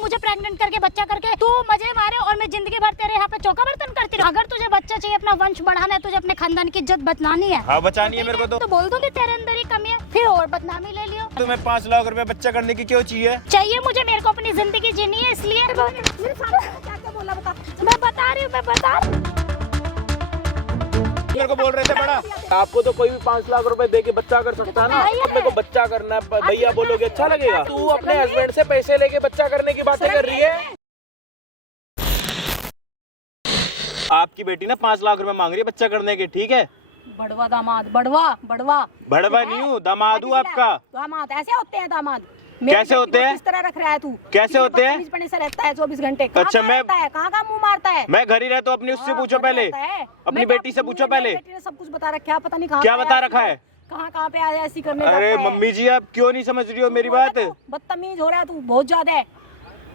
मुझे प्रेग्नेंट करके बच्चा करके तू मजे मारे और मैं जिंदगी भर तेरे यहाँ पे चौका बर्तन करती रहूं। अगर तुझे बच्चा चाहिए, अपना वंश बढ़ाना है, तुझे अपने खानदान की इज्जत बचनानी है। हाँ बचानी है मेरे को तो बोल दूंगी तेरे अंदर ही कमी है, फिर और बदनामी ले लियो। तुम्हें 5 लाख रुपए बच्चा करने की क्यों चाहिए? चाहिए मुझे, मेरे को अपनी जिंदगी जीनी है इसलिए। क्या बोला बता, मैं बता रही हूँ। मेरे को बोल रहे थे बड़ा, आपको तो कोई भी 5 लाख रुपए दे के बच्चा कर सकता है ना। मेरे को बच्चा करना है, भैया बोलोगे अच्छा लगेगा? तू अपने हस्बैंड से पैसे लेके बच्चा करने की बातें कर रही है। आपकी बेटी ना 5 लाख रुपए मांग रही है बच्चा करने के, ठीक है? बड़वा दामाद, बड़वा नहीं हूँ, दामाद हूँ आपका। दामाद ऐसे होते हैं दामाद? कैसे होते हैं? किस तरह रख रहा है तू? कैसे होते हैं? से रहता है 24 घंटे। अच्छा, मैं कहाँ मुंह मारता है? मैं घर ही रहता हूँ। अपनी उससे पूछो पहले, अपनी बेटी से पूछो पहले। बेटी ने सब कुछ बता रखा है, पता नहीं कहाँ क्या बता रखा है, कहाँ पे आया ऐसी करने। अरे मम्मी जी, आप क्यों नहीं समझ रही हो मेरी बात? बदतमीज हो रहा है तू बहुत ज्यादा है।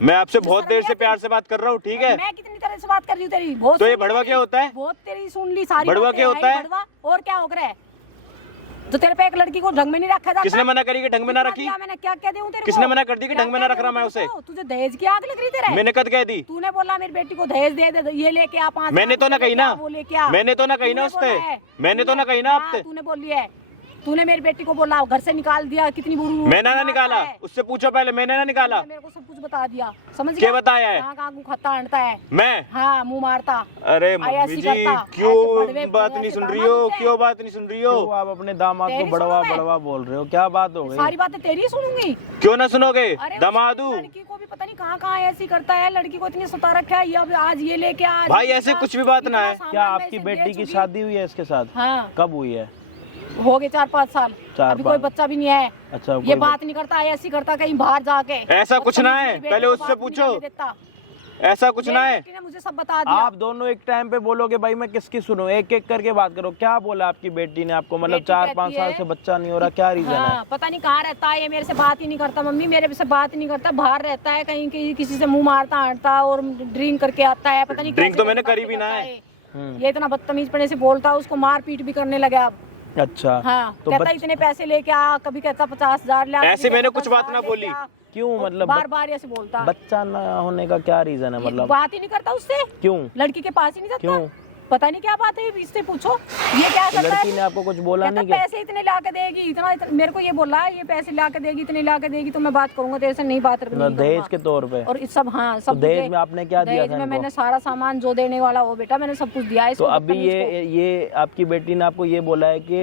मैं आपसे बहुत देर से प्यार से बात कर रहा हूँ, ठीक है? मैं कितनी तरह से बात कर रही हूँ तेरी, बहुत। तो ये बड़वा क्या होता है? बहुत तेरी सुन ली सारी। बड़वा क्या होता है? और क्या हो रहा है? तो तेरे पे एक लड़की को ढंग में नहीं रखा जाता। किसने मना करी कि ढंग में ना रखी? मैंने क्या कह दूं तेरे को? किसने मना कर दी कि ढंग में ना रख रहा मैं उसे? तुझे दहेज की आग लग रही तेरे? मैंने कद कह दी? तूने बोला मेरी बेटी को दहेज दे दे, ये लेके आ 5। मैंने तो ना कही ना, मैंने तो ना कही ना उससे, मैंने तो ना कही ना आपसे। तूने बोली है, तूने मेरी बेटी को बोला घर से निकाल दिया। कितनी बुरी मैंने ना निकाला, उससे पूछो पहले। मैंने ना निकाला, मेरे को सब कुछ बता दिया। समझ क्या बताया है? कहाँ मुँह खाता अड़ता है मैं? हाँ, मुँह मारता। अरे मम्मी जी, क्यों बात नहीं सुन रही हो? क्यों बात नहीं सुन रही हो? आप अपने दामाद को बड़वा बोल रहे हो, क्या बात हो गई? सारी बातें तेरी सुनूंगी। क्यों ना सुनोगे? दामादू लड़की को भी पता नहीं कहाँ ऐसी करता है, लड़की को इतनी सता रखा है। अब आज ये लेके आज भाई, ऐसे कुछ भी बात ना है। क्या आपकी बेटी की शादी हुई है इसके साथ? हाँ। कब हुई है? हो गए 4-5 साल। अभी कोई बच्चा भी नहीं है। अच्छा, ये बात नहीं करता है, ऐसी करता कहीं बाहर जाके। ऐसा कुछ ना है, पहले उससे पूछो। ऐसा कुछ ना है। मुझे सब बता दिया। आप दोनों एक टाइम पे बोलोगे भाई मैं किसकी सुनूं? एक एक करके बात करो। क्या बोला आपकी बेटी ने आपको? मतलब 4-5 साल से बच्चा नहीं हो रहा, क्या रीजन है? पता नहीं कहाँ रहता है, ये मेरे से बात ही नहीं करता। मम्मी मेरे से बात ही नहीं करता, बाहर रहता है कहीं किसी से मुंह मारता हटता और ड्रिंक करके आता है। पता नहीं, ड्रिंक तो मैंने करी भी ना है। ये इतना बदतमीज पने से बोलता है, उसको मार पीट भी करने लगा अब। अच्छा, हाँ, तो कहता इतने पैसे लेके आ, कभी कहता 50,000 ले। ऐसे मैंने कुछ बात ना बोली। क्यों? मतलब बार ऐसे बोलता। बच्चा ना होने का क्या रीजन है? मतलब बात ही नहीं करता उससे। क्यों? लड़की के पास ही नहीं जाता। क्यों? पता नहीं क्या बात है, इससे पूछो। ये क्या करता है? लड़की ने आपको कुछ बोला नहीं? पैसे इतने ला के देगी, इतना मेरे को ये बोला है, ये पैसे ला के देगी, इतने ला के देगी तो मैं बात करूंगा तेरे से, नहीं बात करूंगा। दहेज के तौर पे? और सब, हाँ सब। दहेज में आपने क्या दिया था? मैंने सारा सामान जो देने वाला वो बेटा मैंने सब कुछ दिया है। तो अभी ये आपकी बेटी ने आपको ये बोला है कि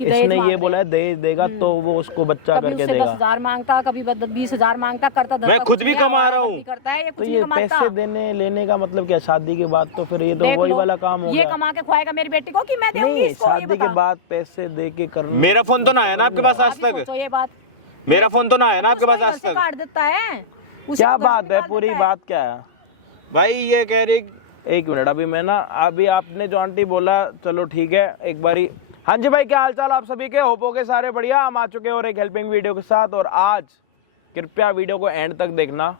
इसने ये बोला है दहेज देगा तो वो उसको बच्चा करके देगा। 10,000 मांगता, कभी 20,000 मांगता, करता। मैं खुद भी कमा रहा हूँ। तो ये पैसे देने लेने का मतलब क्या? शादी के बाद तो फिर ये तो वही वाला काम हो गया। ये कमा के खुआएगा मेरी बेटी को कि मैं दूंगी इसको? शादी के बाद पैसे दे के करना। मेरा फोन तो ना आया ना आपके पास आज तक? तो ये बात, मेरा फोन तो ना आया ना आपके पास आज तक? काट देता है। क्या बात है? पूरी बात क्या है भाई? ये कह रही, एक मिनट, अभी आपने जो आंटी बोला, चलो ठीक है एक बारी। हाँ जी भाई, क्या हाल चाल आप सभी के? होपो के सारे बढ़िया। हम आ चुके हैं और एक हेल्पिंग वीडियो के साथ। और आज कृपया वीडियो को एंड तक देखना।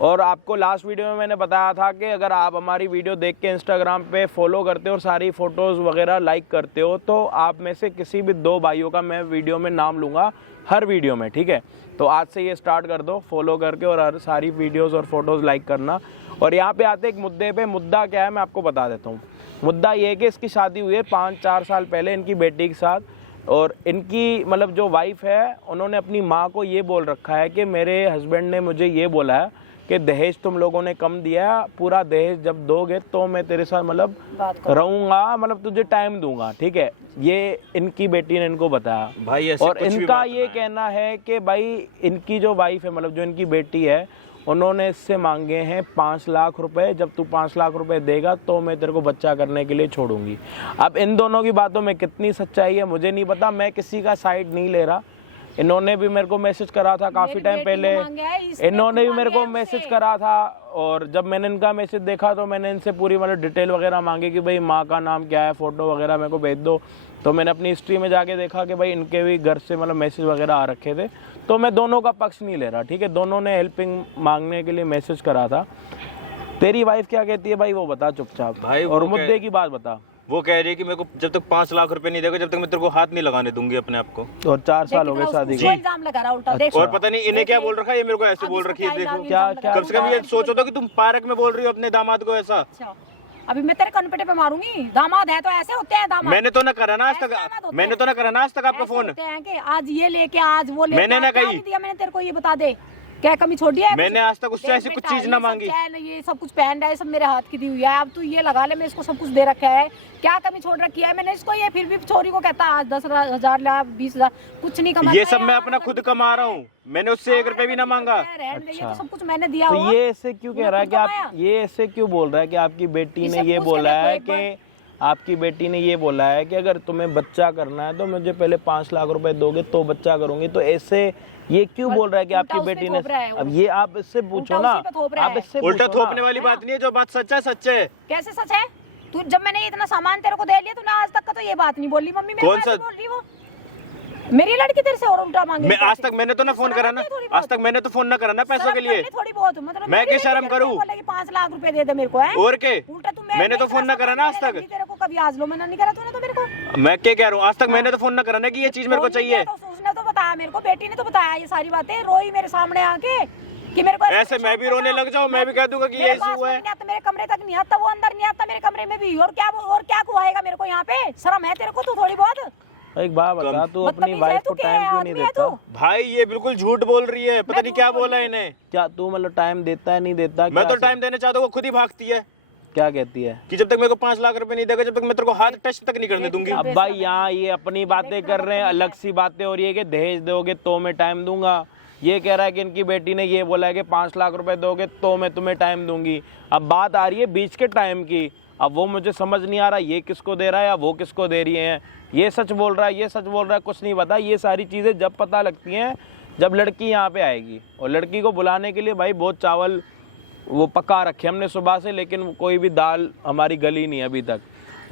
और आपको लास्ट वीडियो में मैंने बताया था कि अगर आप हमारी वीडियो देख के इंस्टाग्राम पे फॉलो करते हो और सारी फ़ोटोज़ वगैरह लाइक करते हो तो आप में से किसी भी 2 भाइयों का मैं वीडियो में नाम लूँगा हर वीडियो में, ठीक है? तो आज से ये स्टार्ट कर दो फॉलो करके और हर सारी वीडियोज़ और फोटोज़ लाइक करना। और यहाँ पे आते एक मुद्दे पे। मुद्दा क्या है मैं आपको बता देता हूँ। मुद्दा ये है कि इसकी शादी हुई है 5-4 साल पहले इनकी बेटी के साथ। और इनकी मतलब जो वाइफ है उन्होंने अपनी माँ को ये बोल रखा है कि मेरे हस्बैंड ने मुझे ये बोला है कि दहेज तुम लोगों ने कम दिया, पूरा दहेज जब दोगे तो मैं तेरे साथ मतलब रहूंगा, मतलब तुझे टाइम दूंगा, ठीक है? ये इनकी बेटी ने इनको बताया भाई। ऐसे और इनका ये कहना है कि भाई इनकी जो वाइफ है, मतलब जो इनकी बेटी है, उन्होंने इससे मांगे हैं 5 लाख रुपए। जब तू 5 लाख रुपए देगा तो मैं तेरे को बच्चा करने के लिए छोड़ूंगी। अब इन दोनों की बातों में कितनी सच्चाई है मुझे नहीं पता, मैं किसी का साइड नहीं ले रहा। इन्होंने भी मेरे को मैसेज करा था काफ़ी टाइम पहले, इन्होंने भी मेरे को मैसेज करा था। और जब मैंने इनका मैसेज देखा तो मैंने इनसे पूरी मतलब डिटेल वगैरह मांगी कि भाई माँ का नाम क्या है, फ़ोटो वगैरह मेरे को भेज दो। तो मैंने अपनी हिस्ट्री में जाके देखा कि भाई इनके भी घर से मतलब मैसेज वगैरह आ रखे थे। तो मैं दोनों का पक्ष नहीं ले रहा, ठीक है? दोनों ने हेल्पिंग मांगने के लिए मैसेज करा था। तेरी वाइफ क्या कहती है भाई वो बता चुपचाप भाई। और मुद्दे की बात बता। वो कह रही है कि मेरे को जब तक 5 लाख रुपए नहीं देगा जब तक मैं तेरे को हाथ नहीं लगाने दूंगी अपने आप को। और 4 साल हो गए शादी को इल्जाम लगा रहा उल्टा। देख और पता नहीं इन्हें क्या बोल रखा है, ये मेरे को ऐसे बोल रखी है। देखो क्या कम से कम ये सोचो तो कि तुम पार्क में बोल रही हो अपने दामाद को ऐसा। अभी मैं तेरे कनपटे पे मारूंगी। दामाद है तो ऐसे होते हैं दामाद। मैंने तो ना करा ना आज तक, मैंने तो ना करा ना आज तक आपका फोन। होते हैं कि आज ये लेके आज वो लेके। मैंने ना कही दिया मैंने तेरे को, ये बता दे क्या कमी छोड़ी है? मैंने आज तक उससे ऐसी कुछ चीज ना मांगी। ये सब कुछ पहन रहा है, सब मेरे हाथ की दी हुई है। अब तू ये लगा ले, मैं इसको सब कुछ दे रखा है। क्या कमी छोड़ रखी है मैंने इसको? ये फिर भी छोरी को कहता आज 10,000 ला 20,000 कुछ नहीं कमा। ये सब मैं अपना खुद कमा रहा हूँ, मैंने उससे 1 रुपए भी ना मांगा। ये तो सब कुछ मैंने दिया। तो ये ऐसे क्यों कह रहा है कि आप, ये ऐसे क्यों बोल रहा है कि आपकी बेटी ने ये बोला है कि आपकी बेटी ने ये बोला है कि अगर तुम्हें बच्चा करना है तो मुझे पहले 5 लाख रुपए दोगे तो बच्चा करूंगी। तो ऐसे ये क्यों बोल रहा है कि आपकी बेटी ने? अब ये आप इससे पूछो ना, आप इससे उल्टा थोपने वाली बात नहीं है, जो बात सच है सच है। कैसे सच है? तू जब मैंने इतना सामान तेरे को दे लिया तूने आज तक का तो ये बात नहीं बोली। मम्मी कौन सा बोल रही वो मेरी लड़की तेरे से और उल्टा मांगे। मैं आज तक मैंने तो ना फोन करा ना, आज तक मैंने तो फोन ना करा ना पैसों के लिए। थोड़ी बहुत मतलब मैं क्या शर्म करूं? 5 लाख रुपए दे दे मेरे को है और के? उल्टा तू मैंने तो फोन ना करा ना आज तक। तेरे को कभी आज लो मना नहीं करा तूने तो मेरे को। मैं क्या कह रहा हूँ, आज तक मैंने तो फोन ना करा ना कि ये चीज मेरे को चाहिए। उसने तो बताया मेरे को, बेटी ने तो बताया ये सारी बातें, रोई मेरे सामने आके कि मेरे को ऐसे मैं भी रोने लग जाऊं, मैं भी कह दूंगा कि ये इशू हुआ है। मेरे कमरे तक नहीं आता, वो अंदर नहीं आता मेरे कमरे में भी। और क्या खुआएगा मेरे को यहाँ पे? शर्म है तेरे को? तू थोड़ी बहुत एक बात बता, तू अपनी वाइफ को टाइम क्यों नहीं देता? भाई ये बिल्कुल झूठ बोल रही है, पता नहीं क्या बोला इन्हें। क्या तू मतलब टाइम देता है नहीं देता? मैं तो टाइम देना चाहता हूँ, वो खुद ही भागती है। क्या कहती है? कि जब तक मेरे को 5 लाख रुपए नहीं देगा जब तक मैं तेरे को हाथ टच तक नहीं करने दूंगी। अब भाई यहाँ ये अपनी बातें कर रहे हैं, अलग सी बातें हो रही है कि दहेज दोगे तो मैं टाइम दूंगा। ये कह रहा है कि इनकी बेटी ने ये बोला है कि 5 लाख रुपए दोगे तो मैं तुम्हें टाइम दूंगी। अब बात आ रही है बीच के टाइम की। अब वो मुझे समझ नहीं आ रहा ये किसको दे रहा है या वो किसको दे रही है। ये सच बोल रहा है, ये सच बोल रहा है, कुछ नहीं पता। ये सारी चीज़ें जब पता लगती हैं जब लड़की यहाँ पे आएगी। और लड़की को बुलाने के लिए भाई बहुत चावल वो पका रखे हमने सुबह से, लेकिन कोई भी दाल हमारी गली नहीं अभी तक।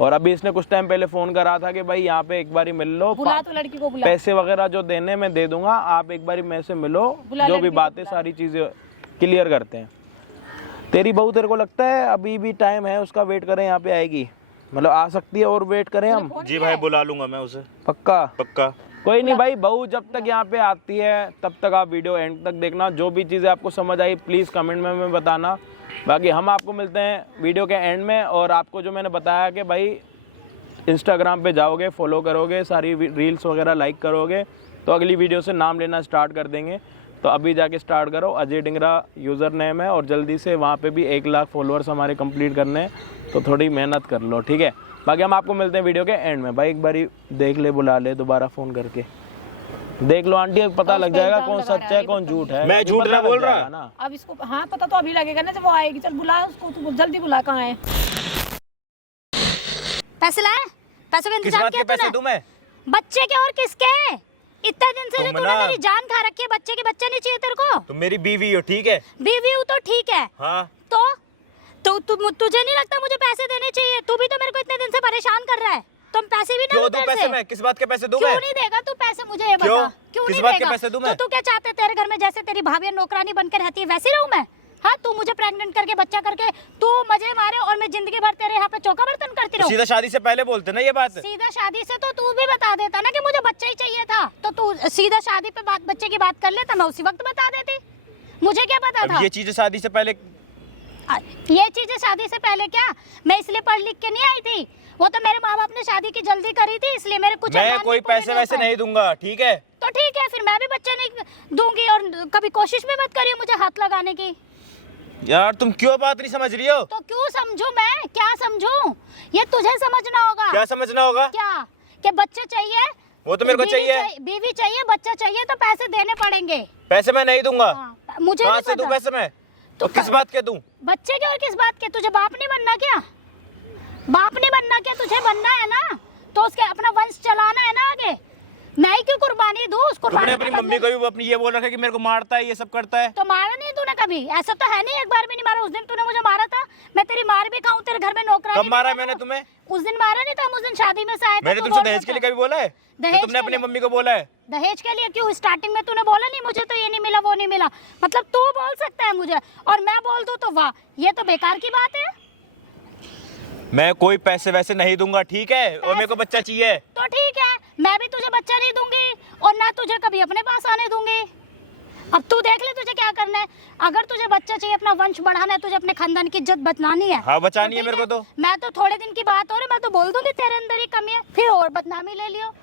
और अभी इसने कुछ टाइम पहले फ़ोन करा था कि भाई यहाँ पे एक बारी मिल लो, बुला तो लड़की को बुला। पैसे वगैरह जो देने मैं दे दूंगा, आप एक बारी मेरे से मिलो, जो भी बातें सारी चीज़ें क्लियर करते हैं। तेरी बहू तेरे को लगता है अभी भी टाइम है उसका, वेट करें यहाँ पे आएगी? मतलब आ सकती है और वेट करें हम? जी भाई बुला लूंगा मैं उसे, पक्का पक्का। कोई नहीं भाई, बहू जब तक यहाँ पे आती है तब तक आप वीडियो एंड तक देखना। जो भी चीज़ें आपको समझ आई प्लीज़ कमेंट में बताना। बाकी हम आपको मिलते हैं वीडियो के एंड में। और आपको जो मैंने बताया कि भाई इंस्टाग्राम पे जाओगे, फॉलो करोगे, सारी रील्स वगैरह लाइक करोगे तो अगली वीडियो से नाम लेना स्टार्ट कर देंगे। तो अभी जाके स्टार्ट करो, अजय डिंगरा यूज़र नेम है। और जल्दी से वहाँ पे भी 1 लाख फॉलोअर्स हमारे कंप्लीट करने हैं, तो थोड़ी मेहनत कर लो, ठीक है। बाकी हम आपको मिलते हैं वीडियो के एंड में। भाई एक बारी देख ले, बुला ले दोबारा फ़ोन करके देख लो आंटी, पता लग जाएगा कौन सच है कौन झूठ है। मैं झूठ ना बोल रहा ना। अब इसको हाँ पता तो अभी लगेगा ना जब वो आएगी। चल बुला उसको, तू जल्दी बुला। कहाँ है पैसे लाए? पैसों का इंतजाम किया पैसे दूं मैं? बच्चे के और किसके? इतने दिन से जो तूने मेरी जान खा रखी है, बच्चे के बच्चे नहीं चाहिए तेरे को? तुम मेरी बीवी हो, ठीक है? बीवी हूँ तो ठीक है। हाँ तो तुझे नहीं लगता मुझे पैसे देने चाहिए? तू भी तो मेरे को इतने दिन से परेशान कर रहा है। तुम पैसे भी ना क्यों दूं पैसे? मैं किस बात के पैसे दूं? क्यों नहीं देगा तू पैसे? मुझे ये बता, क्यों किस नहीं बात देगा? के पैसे दूं मैं? तो तू क्या चाहते तेरे घर में जैसे तेरी भाभी नौकरानी बनकर रहती है वैसी रहूं मैं? हाँ, तू मुझे प्रेग्नेंट करके बच्चा करके तू मजे मारे और मैं जिंदगी भर तेरे यहाँ पे चौका बर्तन करती रहूं? सीधा शादी से पहले बोलते ना ये बात। सीधा शादी से तो तू भी बता देता ना कि मुझे बच्चा ही चाहिए था। तो तू सीधा शादी पे बच्चे की बात कर लेता, मैं उसी वक्त बता देती। मुझे क्या पता था? ये चीजें शादी से पहले, ये चीजें शादी से पहले क्या? मैं इसलिए पढ़ लिख के नहीं आई थी, वो तो मेरे माँ बाप ने शादी की जल्दी करी थी, इसलिए मेरे कुछ मैं कोई पैसे वैसे नहीं दूंगा, ठीक है? तो ठीक है, फिर मैं भी बच्चे नहीं दूंगी और कभी कोशिश भी मत करिए मुझे हाथ लगाने की। यार तुम क्यों बात नहीं समझ रही हो? तो क्यों समझूं मैं? क्या समझूं? ये तुझे समझना होगा। क्या समझना होगा? क्या कि बच्चे चाहिए? वो तो मेरे को चाहिए। बीवी चाहिए, बच्चा चाहिए तो पैसे देने पड़ेंगे। पैसे मैं नहीं दूंगा। मुझे कहाँ से दूं पैसे मैं? तो किस बात के दूं? बच्चे के और किस बात के? तुझे बाप नहीं बनना क्या? बाप नहीं बनना क्या? तुझे बनना है ना, तो उसके अपना वंश चलाना है ना आगे। मैं ही क्यों कुर्बानी दूं? उस कुर्बानी अपनी मम्मी को भी अपनी ये बोल रखा है कि मेरे को मारता है, ये सब करता है। तो मारा नहीं तूने कभी? ऐसा तो है नहीं, एक बार भी नहीं मारा। उस दिन तूने मुझे मारा था, मैं तेरी मार भी खाऊं, तेरे घर में नौकरानी। कब मारा है मैंने तुम्हें? उस दिन मारा नहीं था, हम उस दिन शादी में से आए थे। मैंने तुमसे दहेज के लिए कभी बोला है? दहेज तुमने अपनी मम्मी को बोला है? दहेज के लिए क्यों? स्टार्टिंग में तूने बोला नहीं मुझे तो ये नहीं मिला वो नहीं मिला। मतलब तू बोल सकता है मुझे और मैं बोल दूं तो वाह, ये तो बेकार की बात है। मैं कोई पैसे वैसे नहीं दूंगा, ठीक है? और मेरे को बच्चा चाहिए। तो ठीक है, मैं भी तुझे बच्चा नहीं दूंगी और ना तुझे कभी अपने पास आने दूंगी। अब तू देख ले तुझे क्या करना है। अगर तुझे बच्चा चाहिए, अपना वंश बढ़ाना है, तुझे अपने खानदान की इज्जत बचानी है। हाँ, बचानी है ठीक मेरे को तो। मैं तो थोड़े दिन की बात हो रही, मैं तो बोल दूंगी तेरे अंदर ही कमी है, फिर और बदनामी ले लियो।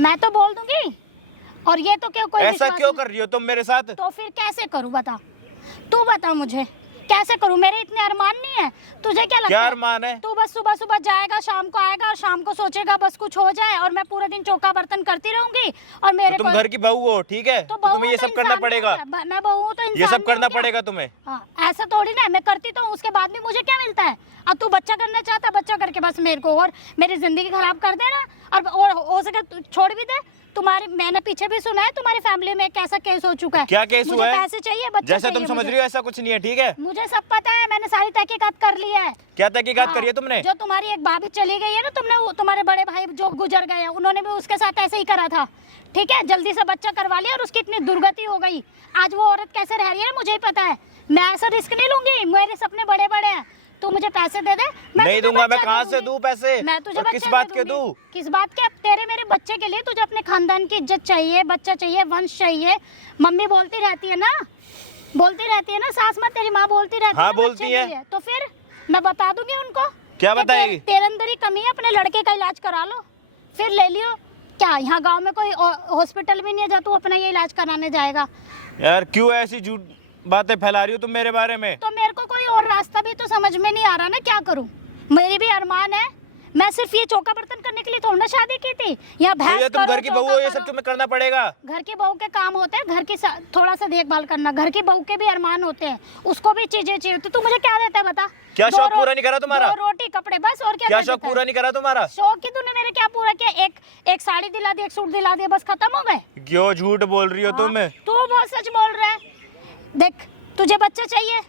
मैं तो बोल दूंगी। और ये तो क्यों कोई ऐसा विश्वास क्यों नहीं- कर रही हो तुम मेरे साथ? तो फिर कैसे करूं बता, तू बता मुझे कैसे करूं? मेरे इतने अरमान नहीं है। तुझे क्या लगता क्या है? अरमान है? तू बस सुबह सुबह जाएगा, शाम को आएगा और शाम को सोचेगा बस कुछ हो जाए और मैं पूरे दिन चौका बर्तन करती रहूंगी और मेरे तो तुम घर की बहू हो, ठीक है? तो तो तुम्हें ये तो सब करना इंसान पड़ेगा। नहीं है। मैं बहू हूं तो इंसान ये सब नहीं करना हूं क्या? पड़ेगा तुम्हें। हाँ, ऐसा थोड़ी ना है, मैं करती तो हूँ, उसके बाद भी मुझे क्या मिलता है? अब तू बच्चा करना चाहता, बच्चा करके बस मेरे को और मेरी जिंदगी खराब कर देना और हो सके तो छोड़ भी दे। तुम्हारी मैंने पीछे भी सुना है तुम्हारी फैमिली में एक ऐसा केस हो चुका है। क्या केस मुझे हुआ है? पैसे चाहिए, बच्चा जैसा तुम चाहिए समझ मुझे। रही हो ऐसा कुछ नहीं है, ठीक है? मुझे सब पता है, मैंने सारी तहकीकात कर ली है। क्या तहकीकात हाँ, करी है तुमने? जो तुम्हारी एक भाभी चली गई है ना, तुमने तुम्हारे बड़े भाई जो गुजर गए हैं, उन्होंने भी उसके साथ ऐसे ही करा था। ठीक है, जल्दी से बच्चा करवा लिया और उसकी इतनी दुर्गति हो गई। आज वो औरत कैसे रह रही है मुझे ही पता है। मैं ऐसा रिस्क नहीं लूंगी, मेरे सपने बड़े बड़े हैं। तू मुझे पैसे दे दे, मैं नहीं तुझे दूंगा। मैं बच्चा कहाँ दे से दूंगी। दूं पैसे? मैं तुझे और किस बच्चा बात दे के दूंगी। दूं? किस बात के? अब तेरे मेरे बच्चे के लिए तुझे अपने खानदान की इज्जत चाहिए, बच्चा चाहिए, वंश चाहिए। मम्मी बोलती रहती है ना, सास माँ तेरी माँ बोलती रहती हाँ, है ना बोलती बच्चे के है। लिए। तो फिर मैं बता दूंगी उनको। क्या कि बताएगी? तेरे अंदर ही कमी है, अपने लड़के का इलाज करा लो, फिर ले लियो। क्या यहाँ गांव में कोई हॉस्पिटल भी नहीं है जहाँ तू अपना ये इलाज कराने जाएगा? यार क्यों ऐसी झूठ बातें फैला रही हो तुम मेरे बारे में? तो मेरे को कोई और रास्ता भी तो समझ में नहीं आ रहा ना, क्या करूं? मेरी भी अरमान है। मैं सिर्फ ये चौका बर्तन करने के लिए थोड़ा ना शादी की थी। यहाँ तो भैंस ये तुम करो, घर की बहू चौका हो, ये करो। सब तुम्हें करना पड़ेगा। घर की बहू के काम होते हैं, घर की थोड़ा सा देखभाल करना। घर की बहू के भी अरमान होते हैं, उसको भी चीजें चाहिए होती। तू मुझे क्या देता है बता? क्या दो शौक रो- पूरा नहीं करा तुम्हारा? दो रोटी कपड़े बस, और क्या क्या दे शौक देता है? पूरा नहीं करा तुम्हारा? शौक ही तूने मेरे क्या पूरा किया? एक साड़ी दिला दी, एक सूट दिला दिया, बस खत्म हो गए। क्यों झूठ बोल रही हो तुम? हाँ, तू बहुत सच बोल रहा है। देख, तुझे बच्चा चाहिए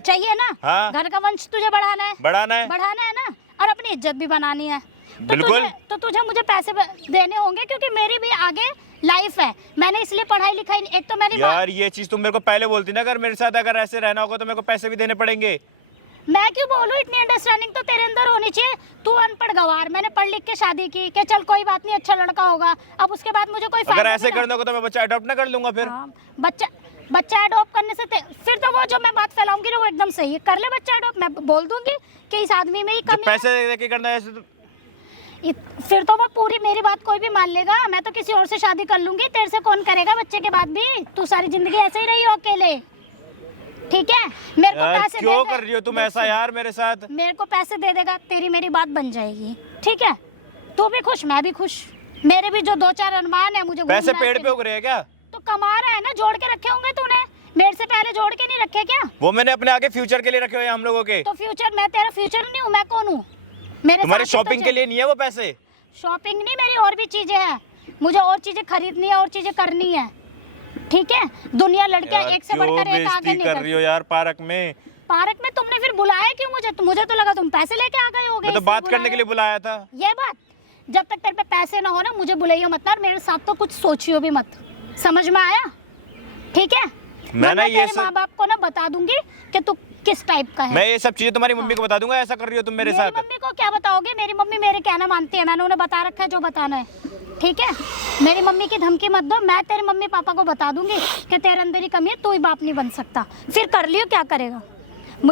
चाहिए ना? हाँ। घर का वंश तुझे बढ़ाना है, बढ़ाना है। बढ़ाना है ना, और अपनी इज्जत भी बनानी है। बिल्कुल। तो तुझे मुझे पैसे देने होंगे, क्योंकि मेरी भी आगे लाइफ है। मैंने इसलिए पढ़ाई लिखाई, एक तो मेरी यार ये चीज तुम मेरे को पहले बोलती ना, अगर मेरे साथ अगर ऐसे रहना होगा तो मेरे को पैसे भी देने पड़ेंगे। मैं क्यों बोलूं? इतनी अंडरस्टैंडिंग तो तेरे अंदर होनी चाहिए। तू अनपढ़ गवार, मैंने पढ़ लिख के शादी की कि चल कोई बात नहीं, अच्छा लड़का होगा। अब उसके बाद मुझे कोई अगर फायदा ऐसे नहीं ना। करना होगा तो मैं बच्चा अडॉप्ट ना कर लूंगा फिर। हाँ, बच्चा अडॉप्ट करने से फिर तो वो जो मैं बात फैलाऊंगी ना वो एकदम सही है। कर ले बच्चा अडॉप्ट, मैं बोल दूंगी कि इस आदमी में ही जब कमी है। पैसे दे के करना है ऐसे तो फिर तो वो पूरी मेरी बात कोई भी मान लेगा। मैं तो किसी और से शादी कर लूंगी, तेरे से कौन करेगा बच्चे के बाद भी? तू सारी जिंदगी ऐसे ही रही हो अकेले, ठीक है? मेरे को यार पैसे क्यों दे दे। कर रही हो तुम ऐसा यार मेरे साथ? मेरे को पैसे दे देगा, तेरी मेरी बात बन जाएगी, ठीक है? तू भी खुश, मैं भी खुश। मेरे भी जो 2-4 अरमान है, मुझे पैसे घूमना पेड़ है। पे उग रहे हैं क्या? तो कमा रहा है ना, जोड़ के रखे होंगे तूने। मेरे से पहले जोड़ के नहीं रखे क्या? वो मैंने अपने आगे फ्यूचर के लिए रखे हुए हैं हम लोगों के। तो फ्यूचर, मैं तेरा फ्यूचर नहीं हूँ, मैं कौन हूँ? मेरे तुम्हारी साथ ही तो शॉपिंग के चल। लिए नहीं है वो पैसे? शॉपिंग नहीं, मेरी और भी चीजें हैं। मुझे और चीजें खरीदनी है, और चीजें करनी है, ठीक है? दुनिया लड़कियां यार, एक से क्यों बढ़कर एक आगे बेइज्जती कर रही हो यार पार्क में? पार्क में तुमने फिर बुलाया क्यों मुझे? मुझे तो लगा तुम पैसे लेके आ गए होगे। मैं तो इसलिए बात करने के लिए बुलाया था। ये बात, जब तक तेरे पे पैसे ना हो ना, मुझे बुलाइयो मत, और मेरे साथ तो कुछ सोचियो भी मत। समझ में आया? ठीक है? मैं ना ये तेरे सब- माँ बाप को ना बता दूंगी कि तू किस टाइप का है। मैं ये सब चीजें तुम्हारी मम्मी को बता दूंगा ऐसा कर रही हो तुम मेरे मेरी साथ। मम्मी को क्या बताओगे? मेरी मम्मी मेरे कहना मानती है, मैंने उन्हें बता रखा है जो बताना है, ठीक है? मेरी मम्मी की धमकी मत दो। मैं तेरे मम्मी पापा को बता दूंगी कि तेरे अंदर ही कमी है, तू ही बाप नहीं बन सकता। फिर कर लियो, क्या करेगा?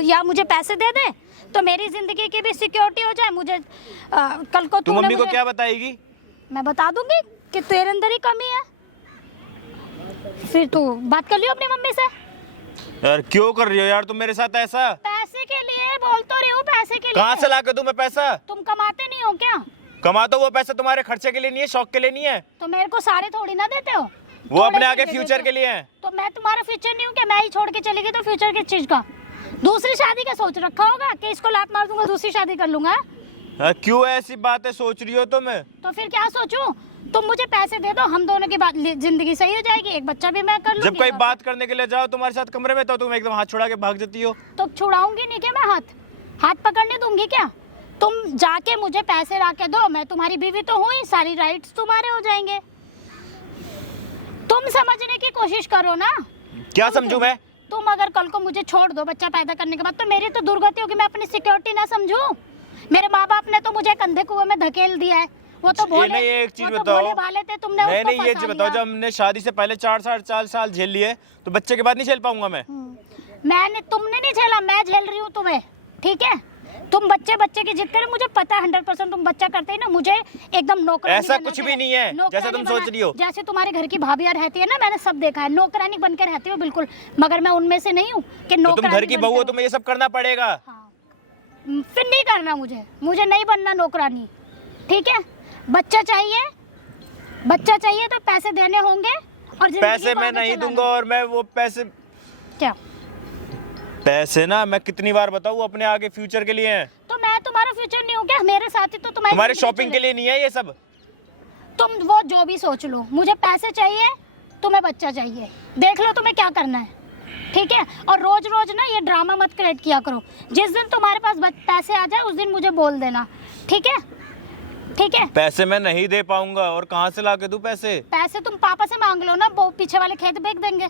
या मुझे पैसे दे दे तो मेरी जिंदगी की भी सिक्योरिटी हो जाए। मुझे कल को तू तूने मम्मी को मुझे- क्या बताएगी? मैं बता दूंगी कि तेरे अंदर ही कमी है। फिर तू बात कर लियो अपनी मम्मी से। यार क्यों कर रही हो यार तुम मेरे साथ ऐसा? पैसे के लिए बोल तो रही हूँ, पैसे के लिए। कहाँ से ला के दूं मैं पैसा? तुम कमाते नहीं हो क्या? कमा तो वो पैसा तुम्हारे खर्चे के लिए नहीं है, शौक के लिए नहीं है। तो मेरे को सारे थोड़ी ना देते हो, वो थोड़े अपने से आगे दे फ्यूचर देते हो। के लिए है। तो मैं तुम्हारा फ्यूचर नहीं हूँ क्या? मैं ही छोड़ के चली गई तो फ्यूचर किस चीज का? दूसरी शादी का सोच रखा होगा कि इसको लात मार दूंगा, दूसरी शादी कर लूंगा। यार क्यों ऐसी बातें सोच रही हो तुम? तो फिर क्या सोचूं? तुम मुझे पैसे दे दो, हम दोनों की बात जिंदगी सही हो जाएगी, एक बच्चा भी मैं कर लूंगी। जब कोई बात करने के लिए जाओ तुम्हारे साथ कमरे में तो तुम एकदम हाथ छुड़ा के भाग जाती हो। तो छुड़ाऊंगी नहीं क्या मैं? हाथ पकड़ने दूंगी क्या? तुम जाके मुझे पैसे ला के दो, मैं तुम्हारी बीवी तो हूँ ही, सारी राइट्स तुम्हारे हो जाएंगे। तुम समझने की कोशिश करो ना। क्या समझूं मैं? तुम अगर कल को मुझे छोड़ दो बच्चा पैदा करने के बाद, तो मेरी तो दुर्गति होगी। मैं अपनी सिक्योरिटी ना समझूं? मेरे माँ बाप ने तो मुझे कंधे कुएं में धकेल दिया है। वो तो भोले, नहीं, एक चीज वो तो बताओ। भोले भाले थे, तुमने नहीं उसको नहीं, ये फंसा चीज बताओ, लिया। जब हमने शादी से पहले 4 साल झेल लिए तो बच्चे के बाद नहीं झेल पाऊंगा मैं? तुमने नहीं झेला, मैं झेल रही हूँ तुम्हें, ठीक है? तुम बच्चे की जिद करे, मुझे पता है 100% तुम बच्चा करते ही ना, मुझे एकदम नौकरानी ऐसा बनने कुछ के- भी नहीं है, जैसा नौकरानी तुम सोच बना- रही हो। जैसे तुम्हारे घर की भाभियां रहती है ना, मैंने सब देखा है, नौकरानी बनकर रहती हो बिल्कुल, मगर मैं उनमें से नहीं हूँ कि तो तुम नौकरानी घर की बहू हो, बनते तुम्हें ये सब करना पड़ेगा। हाँ। फिर नहीं करना, मुझे नहीं बनना नौकरानी, ठीक है? बच्चा चाहिए तो पैसे देने होंगे, और जिंदगी पैसे को मैं आगे नहीं चलाना। दूंगा, और मैं वो क्या? पैसे ना मैं कितनी बार बताऊँ अपने आगे फ्यूचर के लिए हैं, तो मैं तुम्हारा फ्यूचर नहीं हूँ क्या? मेरे साथ ही तो तुम्हारी तुम्हारी जिंदगी शॉपिंग के चले। लिए नहीं है ये सब। तुम वो जो भी सोच लो, मुझे पैसे चाहिए, तुम्हें बच्चा चाहिए, देख लो तुम्हें क्या करना है, ठीक है? और रोज रोज ना ये ड्रामा मत क्रिएट किया करो। जिस दिन तुम्हारे पास पैसे आ जाए उस दिन मुझे बोल देना, ठीक है? ठीक है? पैसे मैं नहीं दे पाऊंगा, और कहाँ से ला के दूं पैसे? पैसे तुम पापा से मांग लो ना, वो पीछे वाले खेत बेच देंगे।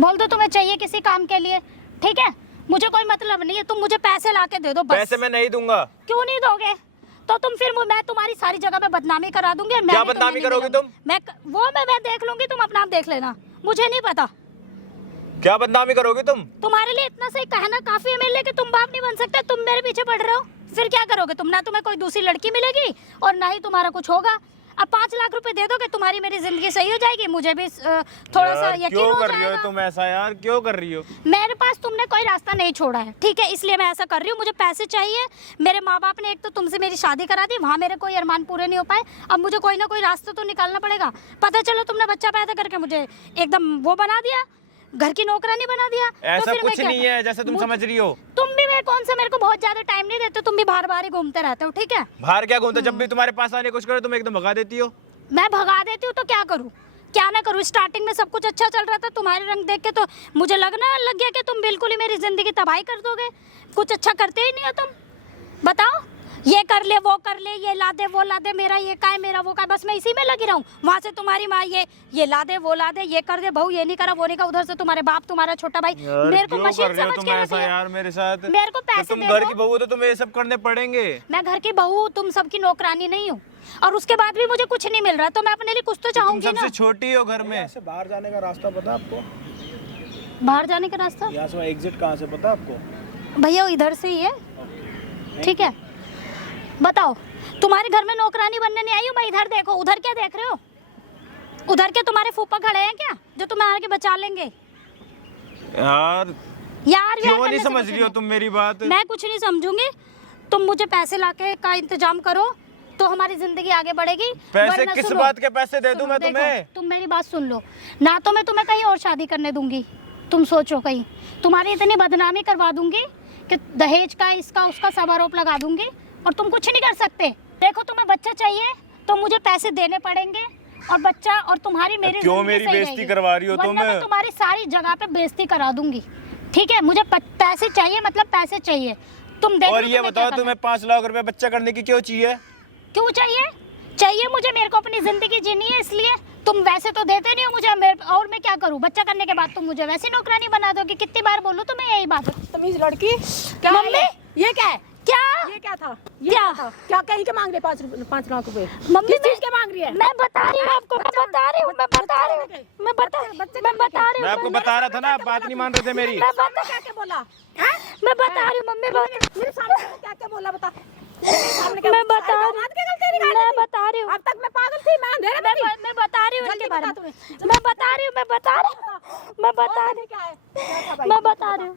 बोल दो तुम्हें चाहिए किसी काम के लिए, ठीक है? मुझे कोई मतलब नहीं है, तुम मुझे पैसे ला के दे दो बस। पैसे मैं नहीं दूंगा। क्यों नहीं दोगे? तो तुम फिर मैं तुम्हारी सारी जगह पे बदनामी करा दूंगी। और मैं क्या भी तुम्हें बदनामी नहीं करोगी मिलूंगी। तुम? मैं देख लूंगी, तुम अपना आप देख लेना, मुझे नहीं पता। क्या बदनामी करोगी तुम? तुम्हारे लिए इतना सही कहना काफी है मेरे लिए कि तुम बाप नहीं बन सकते, तुम मेरे पीछे पड़ रहे हो। फिर क्या करोगे तुम? ना तुम्हें कोई दूसरी लड़की मिलेगी और ना ही तुम्हारा कुछ होगा। अब 5 लाख रुपए दे दोगे, तुम्हारी मेरी जिंदगी सही हो जाएगी, मुझे भी थोड़ा सा यार, यकीन क्यों हो कर रही हो जाएगा। तुम ऐसा? यार क्यों कर रही हो? मेरे पास तुमने कोई रास्ता नहीं छोड़ा है, ठीक है? इसलिए मैं ऐसा कर रही हूँ। मुझे पैसे चाहिए। मेरे माँ बाप ने एक तो तुमसे मेरी शादी करा दी, वहाँ मेरे कोई अरमान पूरे नहीं हो पाए। अब मुझे कोई ना कोई रास्ता तो निकालना पड़ेगा। पता चलो तुमने बच्चा पैदा करके मुझे एकदम वो बना दिया, घर की नौकरानी बना दिया। तो ऐसा फिर मैं कुछ क्या नहीं है जैसे तुम समझ रही हो। तुम भी मेरे को बहुत ज्यादा टाइम नहीं देते, तुम भी बाहर ही घूमते रहते हो, ठीक है? बाहर क्या घूमते? जब भी तुम्हारे पास आने की कोशिश करो तुम एकदम भगा देती हो। मैं भगा देती हूँ तो क्या करूँ, क्या ना करूँ? स्टार्टिंग में सब कुछ अच्छा चल रहा था, तुम्हारे रंग देख के तो मुझे लग गया कि तुम बिल्कुल ही मेरी जिंदगी तबाही कर दोगे। कुछ अच्छा करते ही नहीं हो तुम। बताओ, ये कर ले, वो कर ले, ये ला दे, वो ला दे, मेरा ये का है, मेरा वो का है, बस मैं इसी में लगी रहूं। वहाँ से तुम्हारी माँ ये ला दे, वो ला दे, ये कर दे, बहू ये नहीं करा, वो नहीं करा, उधर से तुम्हारे बाप, तुम्हारा छोटा भाई मेरे को मशीन समझ के ऐसा रखी है। यार मेरे साथ? मेरे को तो पैसे तुम दे घर दो। की बहू हो तो तुम्हें ये सब करने पड़ेंगे। मैं घर की बहू हूँ, तुम सबकी नौकरानी नहीं हूँ, और उसके बाद भी मुझे कुछ नहीं मिल रहा, तो मैं अपने लिए कुछ तो तुम चाहूंगी सबसे ना। छोटी हो घर में। से बाहर जाने का रास्ता पता आपको? बाहर जाने का रास्ता यहाँ से एग्जिट कहाँ से पता आपको? भैया वो इधर से ही है, ठीक है? बताओ, तुम्हारे घर में नौकरानी बनने नहीं आई हूँ मैं। इधर देखो, उधर क्या देख रहे हो? उधर के तुम्हारे फूफा खड़े हैं क्या जो तुम्हें आके बचा लेंगे? यार यार क्यों करने नहीं से समझ कुछ रही हो तुम मेरी बात? मैं कुछ नहीं समझूंगी। तुम मुझे पैसे लाके का इंतजाम करो तो हमारी जिंदगी आगे बढ़ेगी। पैसे वरना किस सुनो, बात के पैसे दे दूं सुनो, मैं देखो, तुम्हें? तुम मेरी बात सुन लो ना, तो मैं तुम्हें कहीं और शादी करने दूंगी। तुम सोचो कहीं तुम्हारी इतनी बदनामी करवा दूंगी कि दहेज का, इसका, उसका सब आरोप लगा दूंगी, और तुम कुछ नहीं कर सकते। देखो, तुम्हें बच्चा चाहिए तो मुझे पैसे देने पड़ेंगे, और बच्चा और तुम्हारी मेरी क्यों जिंदगी मेरी सही बेइज्जती रहेगी। करवा रही हो तुम? वरना मैं तुम्हारी सारी जगह पे बेइज्जती करा दूंगी, ठीक है? मुझे पैसे चाहिए, मतलब पैसे चाहिए। तुम देखो और ये तुम्हें बताओ क्या करना तुम्हें 5 लाख रुपए बच्चा करने की क्यों चाहिए? है। क्यों चाहिए मुझे? मेरे को अपनी जिंदगी जीनी है, इसलिए। तुम वैसे तो देते नहीं हो मुझे, और मैं क्या करूं? बच्चा करने के बाद तुम मुझे वैसी नौकरानी बना दोगे। कितनी बार बोलूं तुम्हें यही बात? तमीज लड़की क्या है मम्मी, ये क्या है? क्या ये क्या था? क्या? था? क्या कहीं के मांग रहे 5 लाख रुपए? मम्मी, किस चीज के मांग रही है? मैं बता रही हूँ आपको, मैं बता रही हूँ, मैं बता रही हूँ, मैं बता रही मैं आपको हूँ, बता रहा था ना, आप बात नहीं मान रहे थे मेरी। मैं बता क्या क्या बोला? मैं बता रही हूँ मम्मी, मेरे सामने क्या क्या बोला बता? मैं बता रही हूँ, अब तक मैं पागल थी, मैं अंधेरे में थी। मैं बता रही हूँ जल्दी इनके बारे बता में। तुम्हें। मैं बता रही हूँ, मैं बता रही हूँ, मैं बता रही क्या है? हूँ, मैं बता रही हूँ,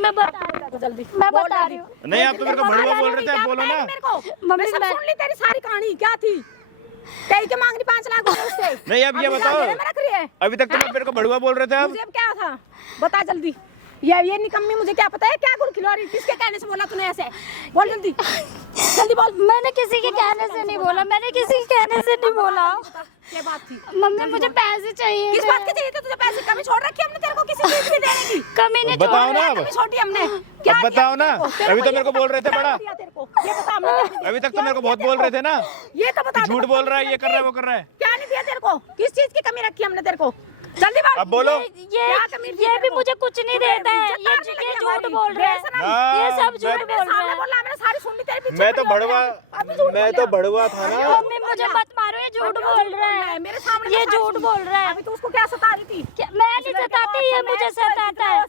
मैं बता रही हूँ, जल्दी मैं बता रही हूँ। नहीं आप तो मेरे को भड़ुआ बोल रहे थे, आप बोलो ना। मेरे को मम्मी, मैं सब मैं- सुन ली तेरी सारी कहानी क्या थी। कहीं के मांग रही 5 लाख रुपए उससे। नहीं अब ये अब बताओ, अंधेरे में रख रही है। अभी तक तो मेरे को भड़ुआ बोल रहे थे आप। मुझे अब क्या था बता जल्दी। ये निकम्मी, मुझे क्या पता है क्या गुल खिला रही? किसके कहने से बोला तूने ऐसे? बोल जल्दी जल्दी बोल। मैंने किसी के कहने से नहीं बोला, मैंने किसी के कहने से नहीं बोला। क्या बात थी? मम्मी, मुझे पैसे चाहिए। किस बात के चाहिए थे तुझे पैसे? कमी छोड़ रखी हमने तेरे को किसी चीज की देने की? कमी नहीं बताओ छोड़ ना रही। अब। कमी छोटी हमने अब बताओ ना, अभी तो मेरे को बोल रहे थे बड़ा। दिया तेरे को ये बता हमने क्या दिया? अभी तक तो मेरे को बहुत बोल रहे थे ना, ये तो बता। झूठ बोल रहा है, ये कर रहा है, वो कर रहा है। क्या नहीं दिया तेरे को? किस चीज की कमी रखी हमने तेरे को? जल्दी बोल। अब बोलो। क्या कमी थी ये तेरे भी को? मुझे कुछ नहीं देता है। ये झूठ बोल रहे हैं, ये सब झूठ बोल रहे हैं। मैंने सारी सुन ली तेरे पीछे मैं तो खड़ी हो भड़वा गया। अब झूठ मैं बोल तो रहा। भड़वा था ना। मम्मी मुझे मत मारो, ये झूठ बोल रहा है, मेरे सामने ये तो सारी झूठ चीज़- बोल रहा है। अभी तो उसको क्या सता रही थी? मैं नहीं सताती, ये मुझे सताता है,